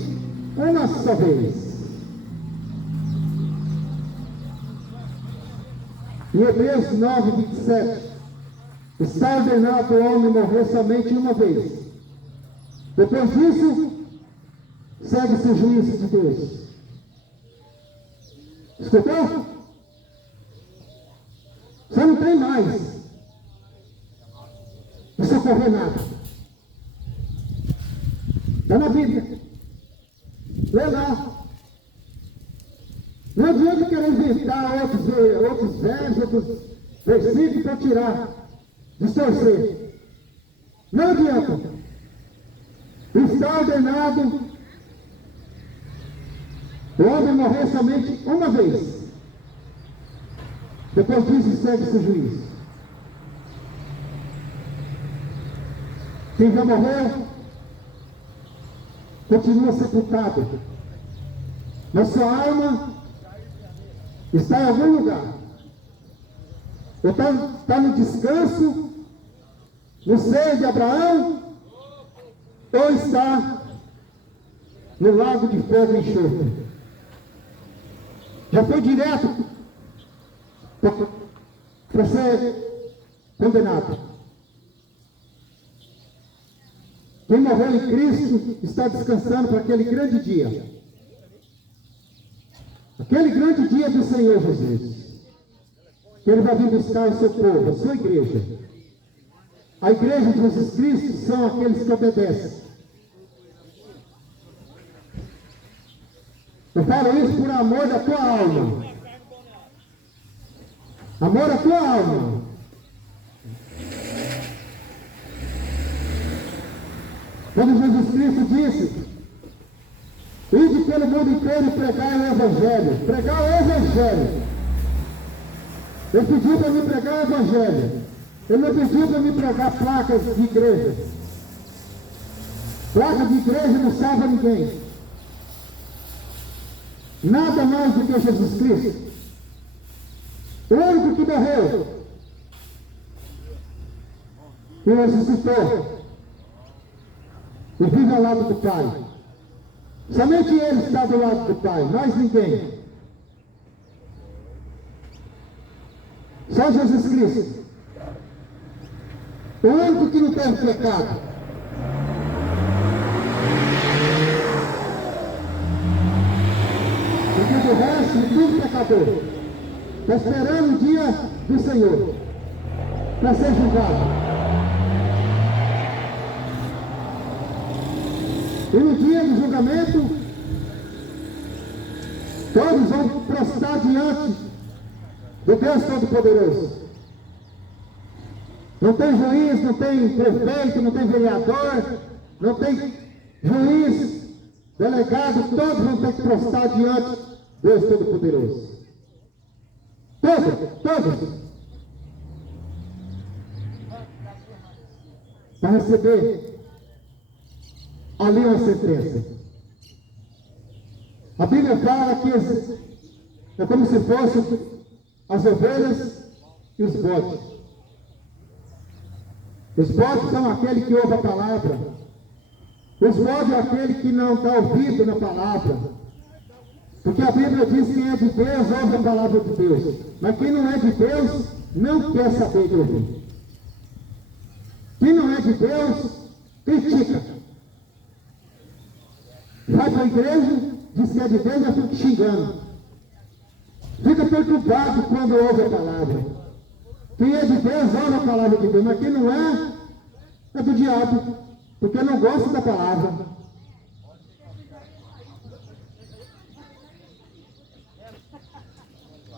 uma só vez. Em Hebreus 9:27, está ordenado ao homem morrer somente uma vez. Depois disso, segue-se o juízo de Deus. Escutou? Você não tem mais de socorrer nada. Está na Bíblia. Lê lá. Não adianta querer inventar outros versos, outros versículos para tirar, distorcer. Não adianta. Está ordenado o homem morrer somente uma vez. Depois disso, segue-se o juízo. Quem já morreu, continua sepultado. Mas sua alma está em algum lugar. Ou está no descanso, no seio de Abraão, ou está no lago de fogo e enxofre. Já foi direto para ser condenado. Quem morreu em Cristo está descansando para aquele grande dia. Aquele grande dia do Senhor Jesus. Que Ele vai vir buscar o seu povo, a sua igreja. A igreja de Jesus Cristo são aqueles que obedecem. Eu falo isso por amor da tua alma. Amor à tua alma. Quando Jesus Cristo disse: ide pelo mundo inteiro e pregai o Evangelho. Pregar o Evangelho. Ele pediu para me pregar o Evangelho. Ele não pediu para me pregar placas de igreja. Placa de igreja não salva ninguém. Nada mais do que Jesus Cristo. O único que morreu e ressuscitou e vive ao lado do Pai. Somente Ele está do lado do Pai, mais ninguém. Só Jesus Cristo. O único que não tem pecado. Porque do resto, tudo pecador. Está esperando o dia do Senhor para ser julgado. E no dia do julgamento, todos vão prostrar diante do Deus Todo-Poderoso. Não tem juiz, não tem prefeito, não tem vereador, não tem juiz, delegado, todos vão ter que prostrar diante do Deus Todo-Poderoso. Todos. Para receber ali uma sentença. A Bíblia fala que é como se fossem as ovelhas e os bodes. Os bodes são aquele que ouve a palavra. Os bodes é aquele que não está ouvindo na palavra. Porque a Bíblia diz que quem é de Deus ouve a palavra de Deus. Mas quem não é de Deus não quer saber de ouvir. Quem não é de Deus critica. Vai para a igreja, diz que é de Deus, mas fica xingando. Fica perturbado quando ouve a palavra. Quem é de Deus ouve a palavra de Deus, mas quem não é, é do diabo, porque não gosta da palavra.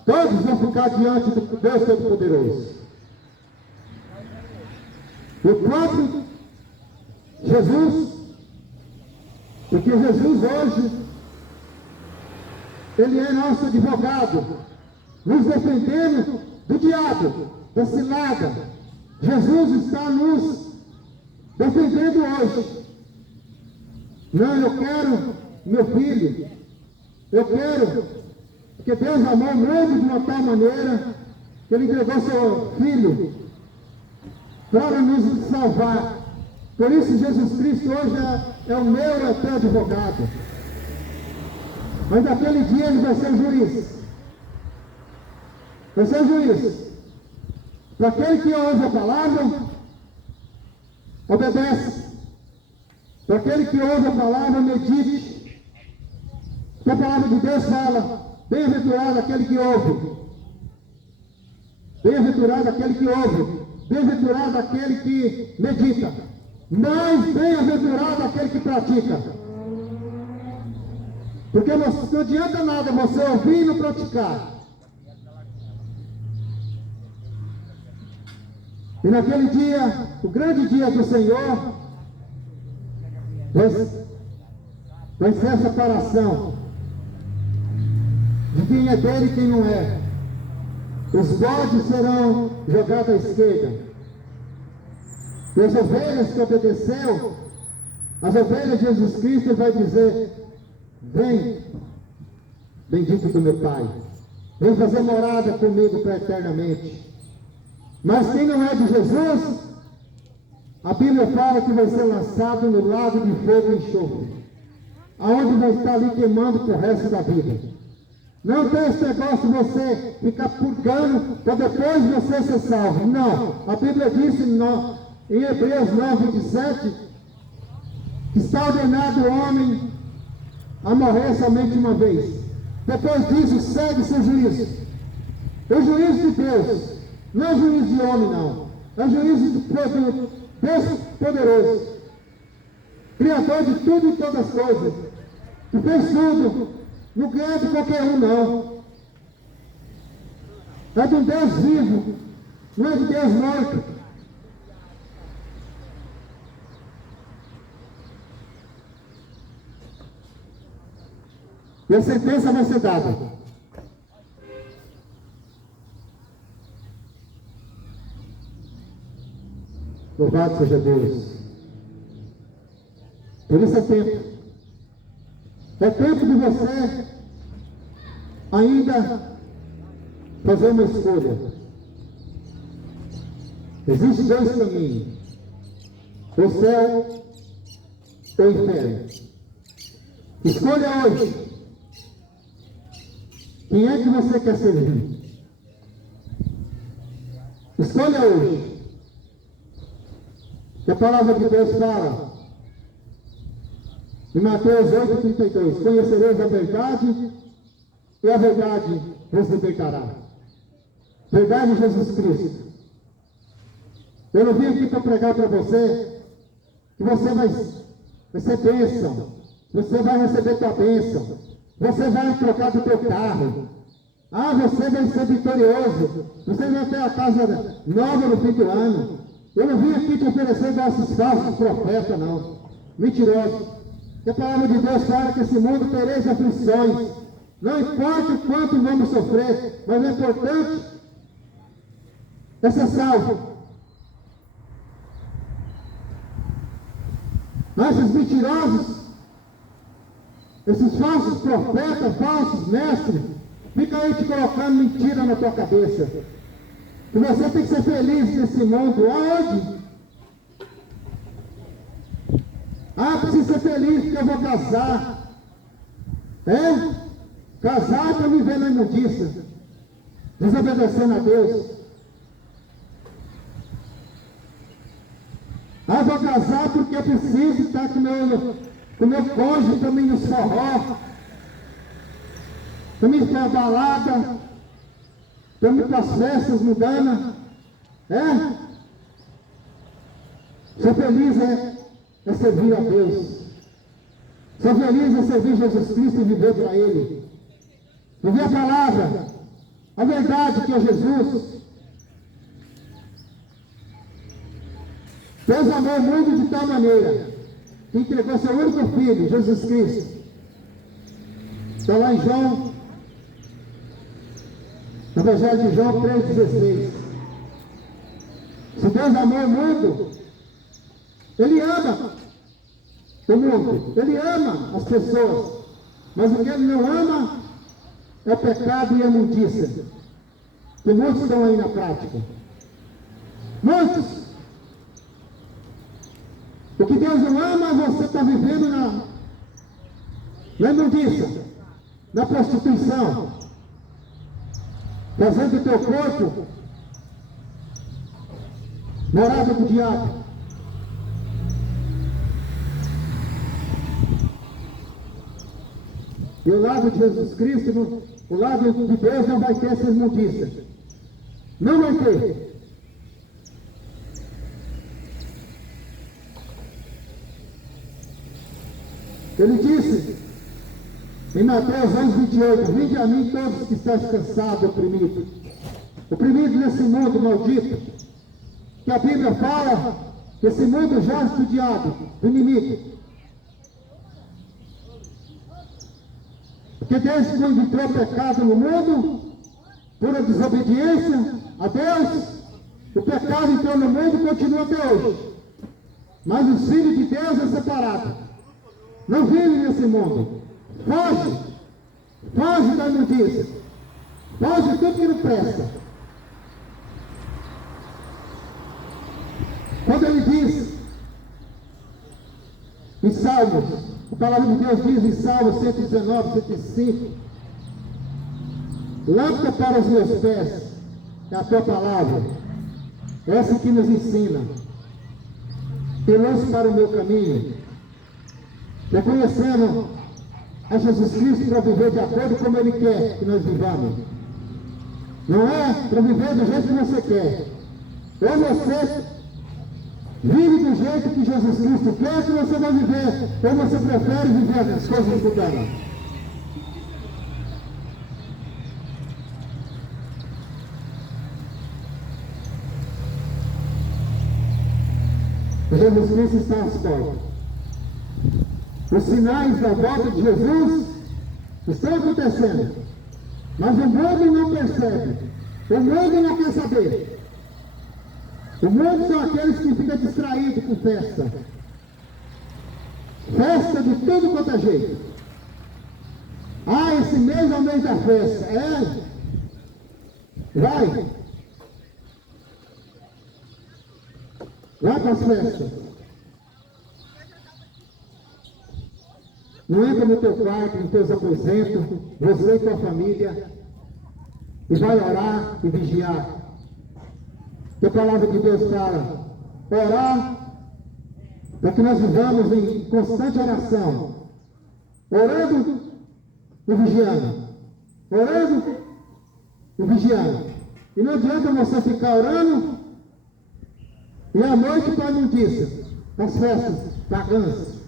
Todos vão ficar diante do Deus Todo-Poderoso. O próprio Jesus, porque Jesus hoje, Ele é nosso advogado, nos defendendo do diabo, da cilada. Jesus está nos defendendo hoje. Não, eu quero meu filho, eu quero, porque Deus amou o mundo de uma tal maneira que Ele entregou seu filho para nos salvar. Por isso Jesus Cristo hoje é o meu, é o teu advogado. Mas naquele dia Ele vai ser o juiz. Vai ser o juiz. Para aquele que ouve a palavra, obedece. Para aquele que ouve a palavra, medite. Que a palavra de Deus fala, bem-aventurado aquele que ouve. Bem-aventurado aquele que ouve. Bem-aventurado aquele que medita. Mas bem-aventurado aquele que pratica. Porque não adianta nada você ouvir e não praticar. E naquele dia, o grande dia do Senhor, vai ser a separação de quem é dele e quem não é. Os bodes serão jogados à esquerda. E as ovelhas que obedeceu, as ovelhas de Jesus Cristo, Ele vai dizer: vem, bendito do meu Pai, vem fazer morada comigo para eternamente. Mas quem não é de Jesus, a Bíblia fala que vai ser lançado no lago de fogo e enxofre, aonde vai estar ali queimando pro resto da vida. Não tem esse negócio de você ficar purgando para depois você ser salvo. Não, a Bíblia disse em Hebreus 9:27 que está ordenado o homem a morrer somente uma vez. Depois disso, segue seu juízo. O juízo de Deus, não é juízo de homem, não. É juízo de Deus poderoso, Criador de tudo e todas as coisas, que fez tudo. Não é de qualquer um, não. É de um Deus vivo, não é de Deus morto. E a sentença vai ser dada. Louvado seja Deus. Por isso é tempo. É tempo de você ainda fazer uma escolha. Existem dois caminhos: o céu ou o inferno. Escolha hoje. Quem é que você quer servir? Escolha hoje. Que a palavra de Deus fala em Mateus 8:32: conhecereis a verdade e a verdade vos libertará. Verdade de Jesus Cristo. Eu não vim aqui para pregar para você que você vai ser bênção, você vai receber tua bênção, você vai trocar do teu carro, você vai ser vitorioso, você vai ter a casa nova no fim do ano. Eu não vim aqui te oferecer nossos falsos profetas, não. Mentiroso. Que a palavra de Deus fala que esse mundo tereis aflições. Não importa o quanto vamos sofrer, mas o importante é ser salvo. Mas esses mentirosos, esses falsos profetas, falsos mestres, ficam aí te colocando mentira na tua cabeça. Que você tem que ser feliz nesse mundo. Aonde? Preciso ser feliz porque eu vou casar. Casar para viver na imundícia, desobedecendo a Deus. Vou casar porque eu preciso estar com o meu cônjuge para mim no forró, para mim ir para a balada, para mim ir para as festas mundanas. Ser feliz é servir a Deus. Ser feliz é servir Jesus Cristo e viver para Ele. Viver a palavra, a verdade que é Jesus. Deus amou o mundo de tal maneira que entregou seu único Filho, Jesus Cristo. Está lá em João, no Evangelho de João 3,16. Se Deus amou o mundo, Ele ama o mundo, Ele ama as pessoas, mas o que Ele não ama é pecado e imundícia, que muitos estão aí na prática. Muitos. O que Deus não ama, você está vivendo na imundícia, na prostituição, fazendo o teu corpo morada do diabo. E o lado de Jesus Cristo, o lado de Deus não vai ter essa imundícia. Não vai ter. Ele disse em Mateus 11:28, vinde a mim todos que estáis cansados e oprimidos nesse mundo maldito, que a Bíblia fala que esse mundo jaz do diabo, do inimigo. Porque desde quando entrou o pecado no mundo, por a desobediência a Deus, o pecado entrou no mundo e continua até hoje. Mas os filhos de Deus é separado. Não vivem nesse mundo. Foge. Foge da imundícia. Foge de tudo que não presta. Quando ele diz em Salmos, a palavra de Deus diz em Salmos 119, 105, lâmpada para os meus pés é a tua palavra, essa que nos ensina, e luz para o meu caminho. Reconhecendo a Jesus Cristo para viver de acordo como Ele quer que nós vivamos. Não é para viver do jeito que você quer. Ou você vive do jeito que Jesus Cristo quer que você vai viver, ou você prefere viver as coisas do mundo. Jesus Cristo está às portas. Os sinais da volta de Jesus estão acontecendo, mas o mundo não percebe, o mundo não quer saber. O mundo são aqueles que ficam distraídos com festa. Festa de tudo quanto é jeito. Ah, esse mês é o mês da festa. É. Vai. Vai para as festas. Não entra no teu quarto, nos teus aposentos, você e tua família, e vai orar e vigiar. Que a palavra de Deus fala, orar, para que nós vivamos em constante oração, orando e vigiando, orando e vigiando. E não adianta você ficar orando e à noite para a imundícia, para as festas pagãs,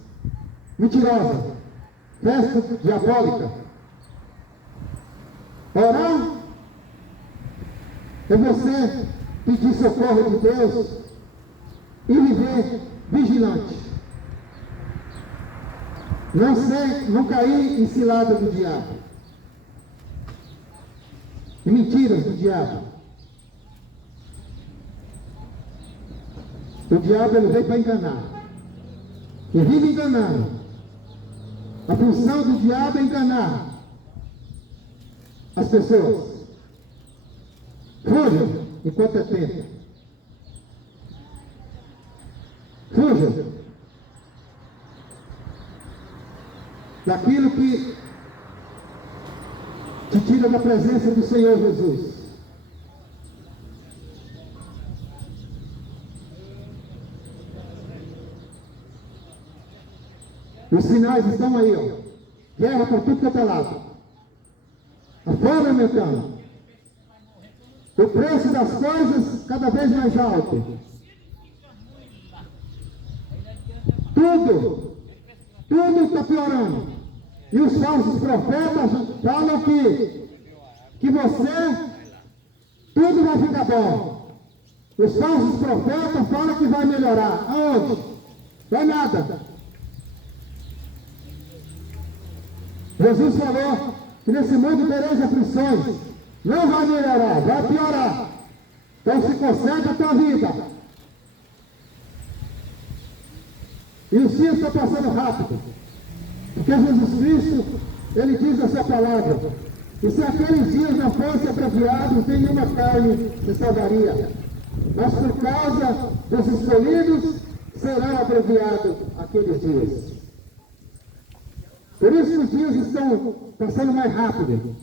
mentirosas, festa diabólica. Orar é você pedir socorro de Deus e viver vigilante. Não cair em cilada do diabo. E mentiras do diabo. O diabo ele veio para enganar. E vive enganando. A função do diabo é enganar as pessoas. Fuja enquanto é tempo. Fuja daquilo que te tira da presença do Senhor Jesus. Os sinais estão aí, ó. Guerra por tudo quanto é lado. A fome aumentando. O preço das coisas cada vez mais alto. Tudo está piorando. E os falsos profetas falam que você, tudo vai ficar bom. Os falsos profetas falam que vai melhorar. Aonde? Vai nada. Jesus falou que nesse mundo tereis aflições. Não vai melhorar, vai piorar. Então se concentre a tua vida. E os dias estão passando rápido. Porque Jesus Cristo, Ele diz a sua palavra. E se aqueles dias não fossem abreviados, nenhuma carne se salvaria. Mas por causa dos escolhidos, serão abreviados aqueles dias. Por isso que os dias estão passando mais rápido.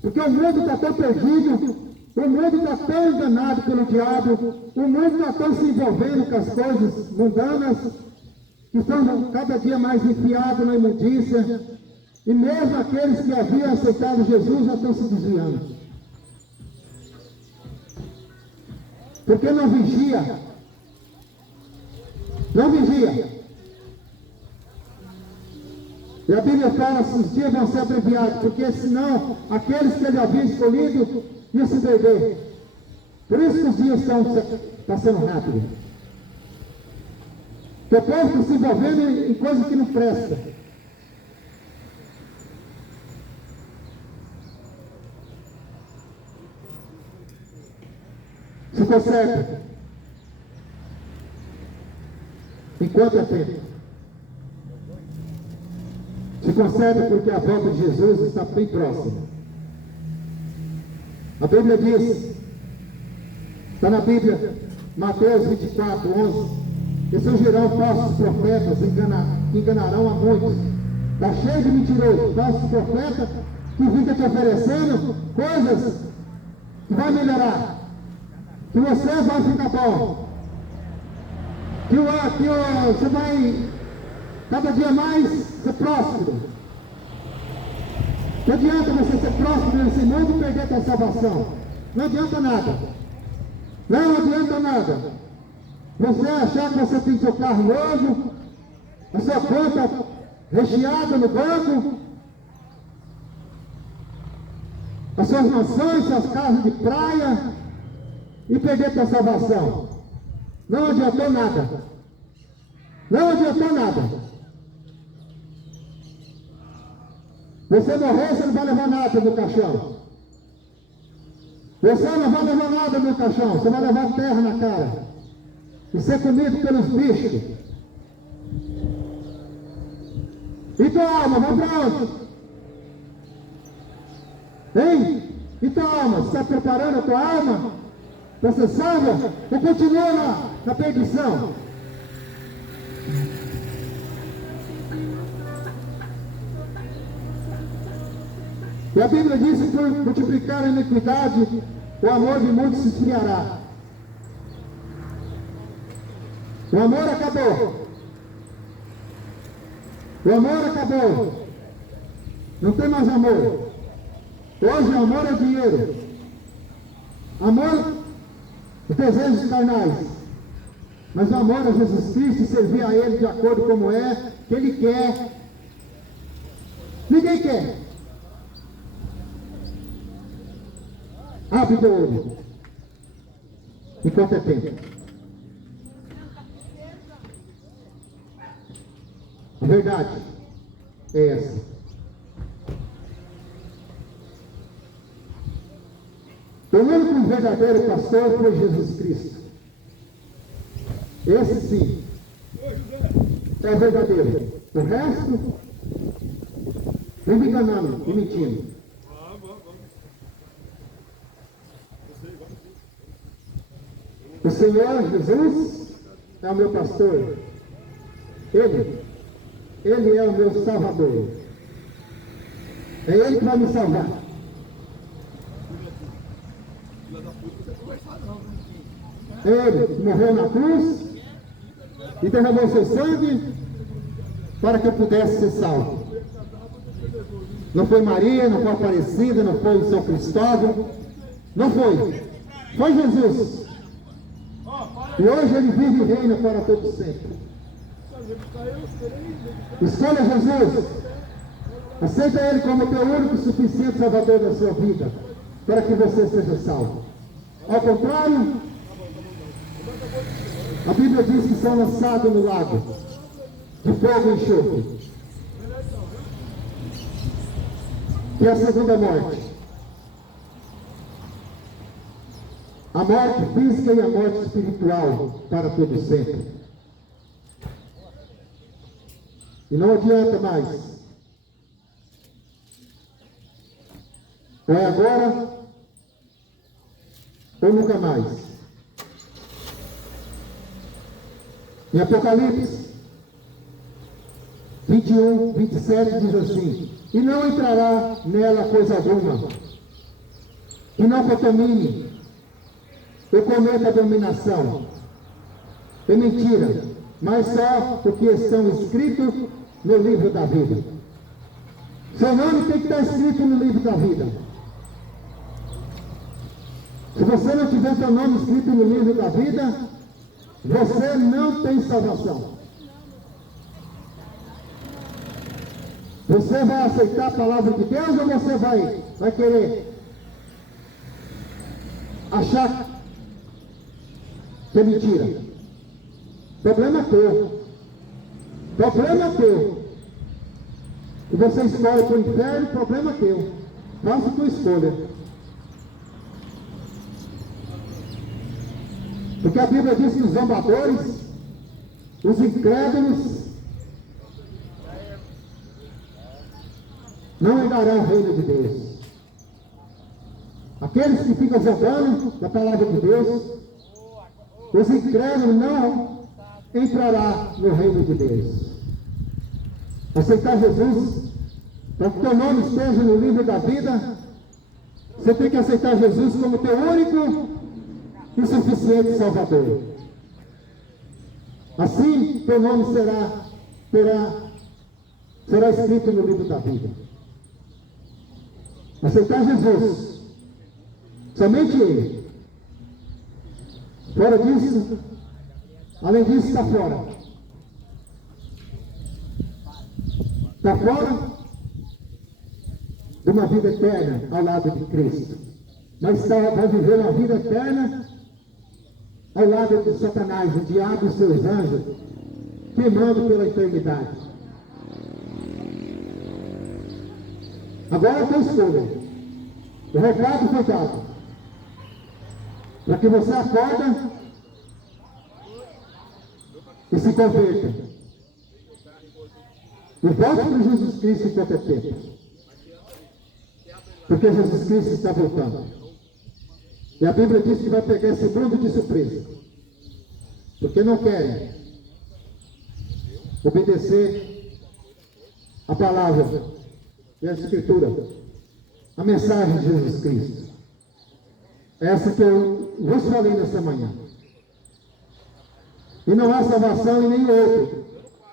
Porque o mundo está tão perdido, o mundo está tão enganado pelo diabo, o mundo está tão se envolvendo com as coisas mundanas, que estão cada dia mais enfiados na imundícia, e mesmo aqueles que haviam aceitado Jesus já estão se desviando. Porque não vigia. Não vigia. E a Bíblia fala que os dias vão ser abreviados, porque senão aqueles que ele havia escolhido iam se perder. Por isso que os dias estão passando rápido. Porque o povo está se envolvendo em coisas que não prestam. Se conserta. Enquanto é tempo. Se conserta porque a volta de Jesus está bem próxima. A Bíblia diz, está na Bíblia, Mateus 24, 11, que surgirão falsos profetas que enganarão a muitos. Está cheio de mentirosos, falsos profetas que ficam te oferecendo coisas que vai melhorar, que você vai ficar bom, que você vai cada dia mais ser próspero. Não adianta você ser próspero nesse mundo e perder a tua salvação. Não adianta nada. Não adianta nada. Você achar que você tem seu carro novo, a sua conta recheada no banco, as suas mansões, suas casas de praia, e perder a tua salvação. Não adiantou nada. Não adiantou nada. Você morrer, você não vai levar nada no caixão. Você não vai levar nada no caixão. Você vai levar terra na cara. E ser comido pelos bichos. E tua alma, vai para onde? Hein? E tua alma, você está preparando a tua alma para ser salva? Ou continua na perdição? E a Bíblia diz que por multiplicar a iniquidade, o amor de muitos se esfriará. O amor acabou. O amor acabou. Não tem mais amor. Hoje o amor é dinheiro. Amor, os desejos carnais. Mas o amor a Jesus Cristo e servir a Ele de acordo como é, que Ele quer. Ninguém quer. Abre teu olho. Enquanto é tempo. A verdade é essa. O único verdadeiro pastor foi Jesus Cristo. Esse sim é o verdadeiro. O resto vive enganando e mentindo. O Senhor Jesus é o meu pastor. Ele é o meu salvador. É Ele que vai me salvar. Ele que morreu na cruz e derramou seu sangue para que eu pudesse ser salvo. Não foi Maria, não foi Aparecida, não foi São Cristóvão. Não foi. Foi Jesus. E hoje Ele vive e reina para todo sempre. Escolha Jesus. Aceita Ele como teu único e suficiente Salvador da sua vida, para que você seja salvo. Ao contrário, A Bíblia diz que são lançados no lago de fogo e enxofre. Que é a segunda morte. A morte física e a morte espiritual para todo sempre. E não adianta mais. Ou é agora, ou nunca mais. Em Apocalipse 21, 27 diz assim: e não entrará nela coisa alguma, e não contamine, ou cometa abominação. É mentira, mas só porque estão escritos no livro da vida. Seu nome tem que estar escrito no livro da vida. Se você não tiver seu nome escrito no livro da vida, você não tem salvação. Você vai aceitar a palavra de Deus ou você vai querer achar que é mentira? Problema teu. Problema teu. E você escolhe para o inferno, problema teu. Faça a tua escolha. Porque a Bíblia diz que os zombadores, os incrédulos, não herdarão o reino de Deus. Aqueles que ficam zombando da palavra de Deus, os incrédulos não entrarão no reino de Deus. Aceitar Jesus, para que o teu nome esteja no livro da vida, você tem que aceitar Jesus como teu único e suficiente Salvador. Assim, teu nome será escrito no livro da vida. Aceitar Jesus, somente Ele. Fora disso, além disso, está fora. Está fora de uma vida eterna ao lado de Cristo. Mas vai viver uma vida eterna ao lado de Satanás, o diabo e seus anjos, queimando pela eternidade. Agora é tua escolha. O recado foi dado. Para que você acorda e se converta. E volte para Jesus Cristo enquanto é tempo. Porque Jesus Cristo está voltando. E a Bíblia diz que vai pegar esse mundo de surpresa. Porque não querem obedecer a palavra e a Escritura, a mensagem de Jesus Cristo. Essa que eu vos falei nessa manhã. E não há salvação em nenhum outro,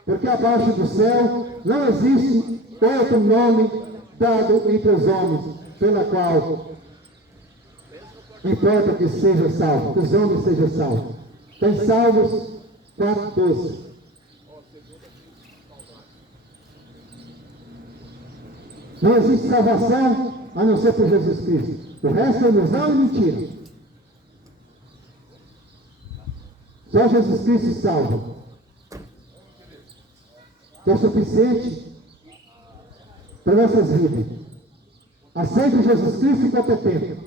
porque abaixo do céu não existe outro nome dado entre os homens, pela qual importa que seja salvo, que os homens sejam salvos. Tem Salmos 4:12. Não existe salvação a não ser por Jesus Cristo. O resto é ilusão e mentira. Só Jesus Cristo salva. Que é suficiente para nossas vidas. Aceite Jesus Cristo enquanto é tempo.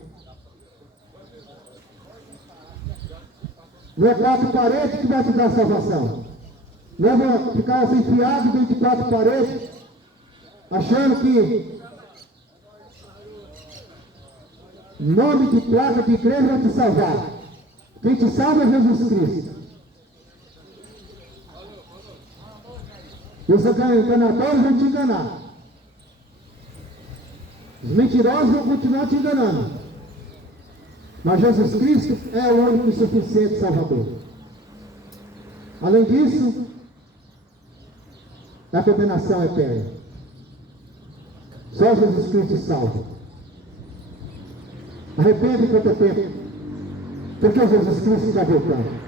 Não é 4 paredes que vai te dar salvação. Não é ficar assim enfiado dentro de 4 paredes, achando que nome de placa de igreja vai te salvar. Quem te salva é Jesus Cristo. E os enganadores vão te enganar. Os mentirosos vão continuar te enganando. Mas Jesus Cristo é o único e suficiente Salvador. Além disso, a condenação é eterna. Só Jesus Cristo salva. Arrepende enquanto é tempo. Porque Jesus Cristo está voltando.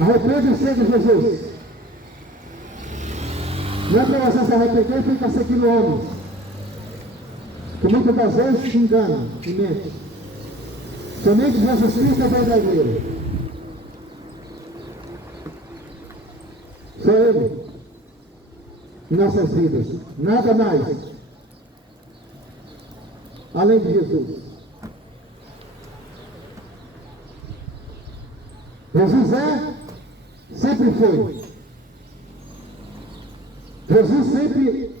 Arrepende e segue Jesus. Não é para você se arrepender e ficar seguindo homens, que muitas das vezes se enganam e mentem. Somente Jesus Cristo é verdadeiro. Só Ele em nossas vidas. Nada mais. Além de Jesus. Jesus é, sempre foi. Jesus sempre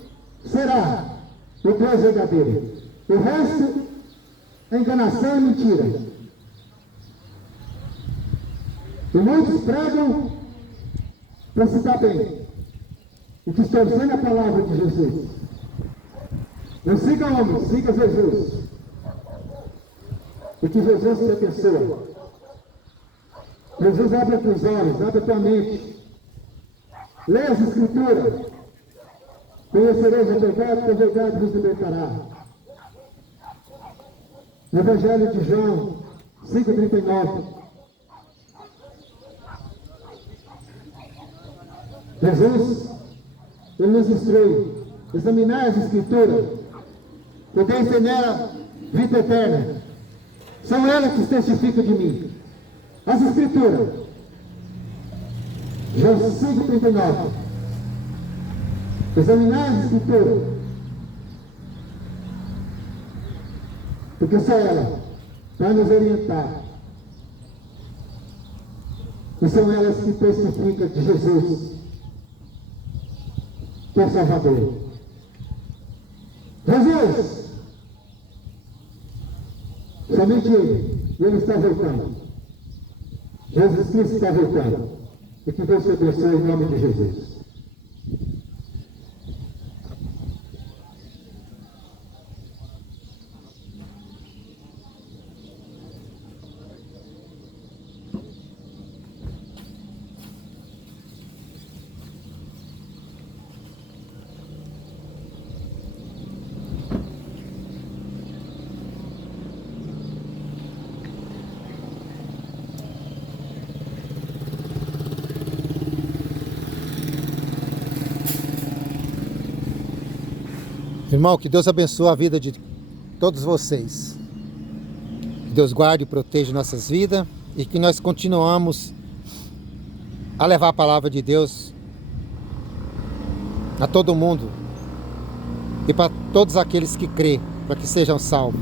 será o Deus verdadeiro. O resto é enganação e mentira. E muitos pregam para se dar bem, e distorcendo a palavra de Jesus. Não siga homens, siga Jesus. E que Jesus te abençoe. Jesus abre os teus olhos, abre a tua mente. Leia as Escrituras. Conhecereis a verdade vos libertará. No Evangelho de João 5,39. Jesus, Ele nos instrui. Examinar as Escrituras. Podeis ter nela vida eterna. São elas que testificam de mim. As Escrituras. João 5,39. Examinar as Escrituras. Porque só ela vai nos orientar. E são elas que testificam de Jesus, que é Salvador. Jesus! Somente Ele está voltando. Jesus Cristo está voltando. E que Deus te abençoe em nome de Jesus. Irmão, que Deus abençoe a vida de todos vocês. Que Deus guarde e proteja nossas vidas e que nós continuamos a levar a palavra de Deus a todo mundo e para todos aqueles que crêem, para que sejam salvos.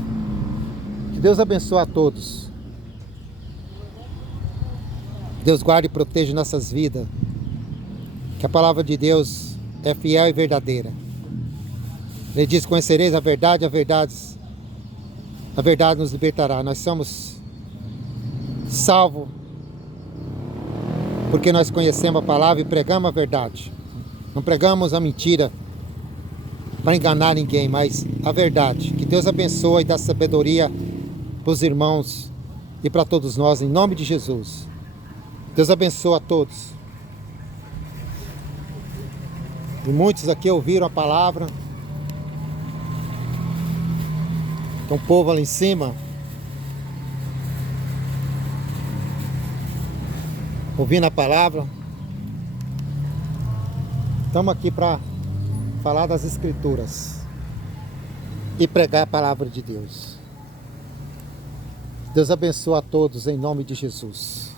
Que Deus abençoe a todos. Deus guarde e proteja nossas vidas. Que a palavra de Deus é fiel e verdadeira. Ele diz: conhecereis a verdade nos libertará. Nós somos salvos porque nós conhecemos a palavra e pregamos a verdade. Não pregamos a mentira para enganar ninguém, mas a verdade. Que Deus abençoe e dê sabedoria para os irmãos e para todos nós, em nome de Jesus. Deus abençoe a todos. E muitos aqui ouviram a palavra. Tem um povo ali em cima ouvindo a palavra. Estamos aqui para falar das Escrituras e pregar a palavra de Deus. Deus abençoe a todos em nome de Jesus.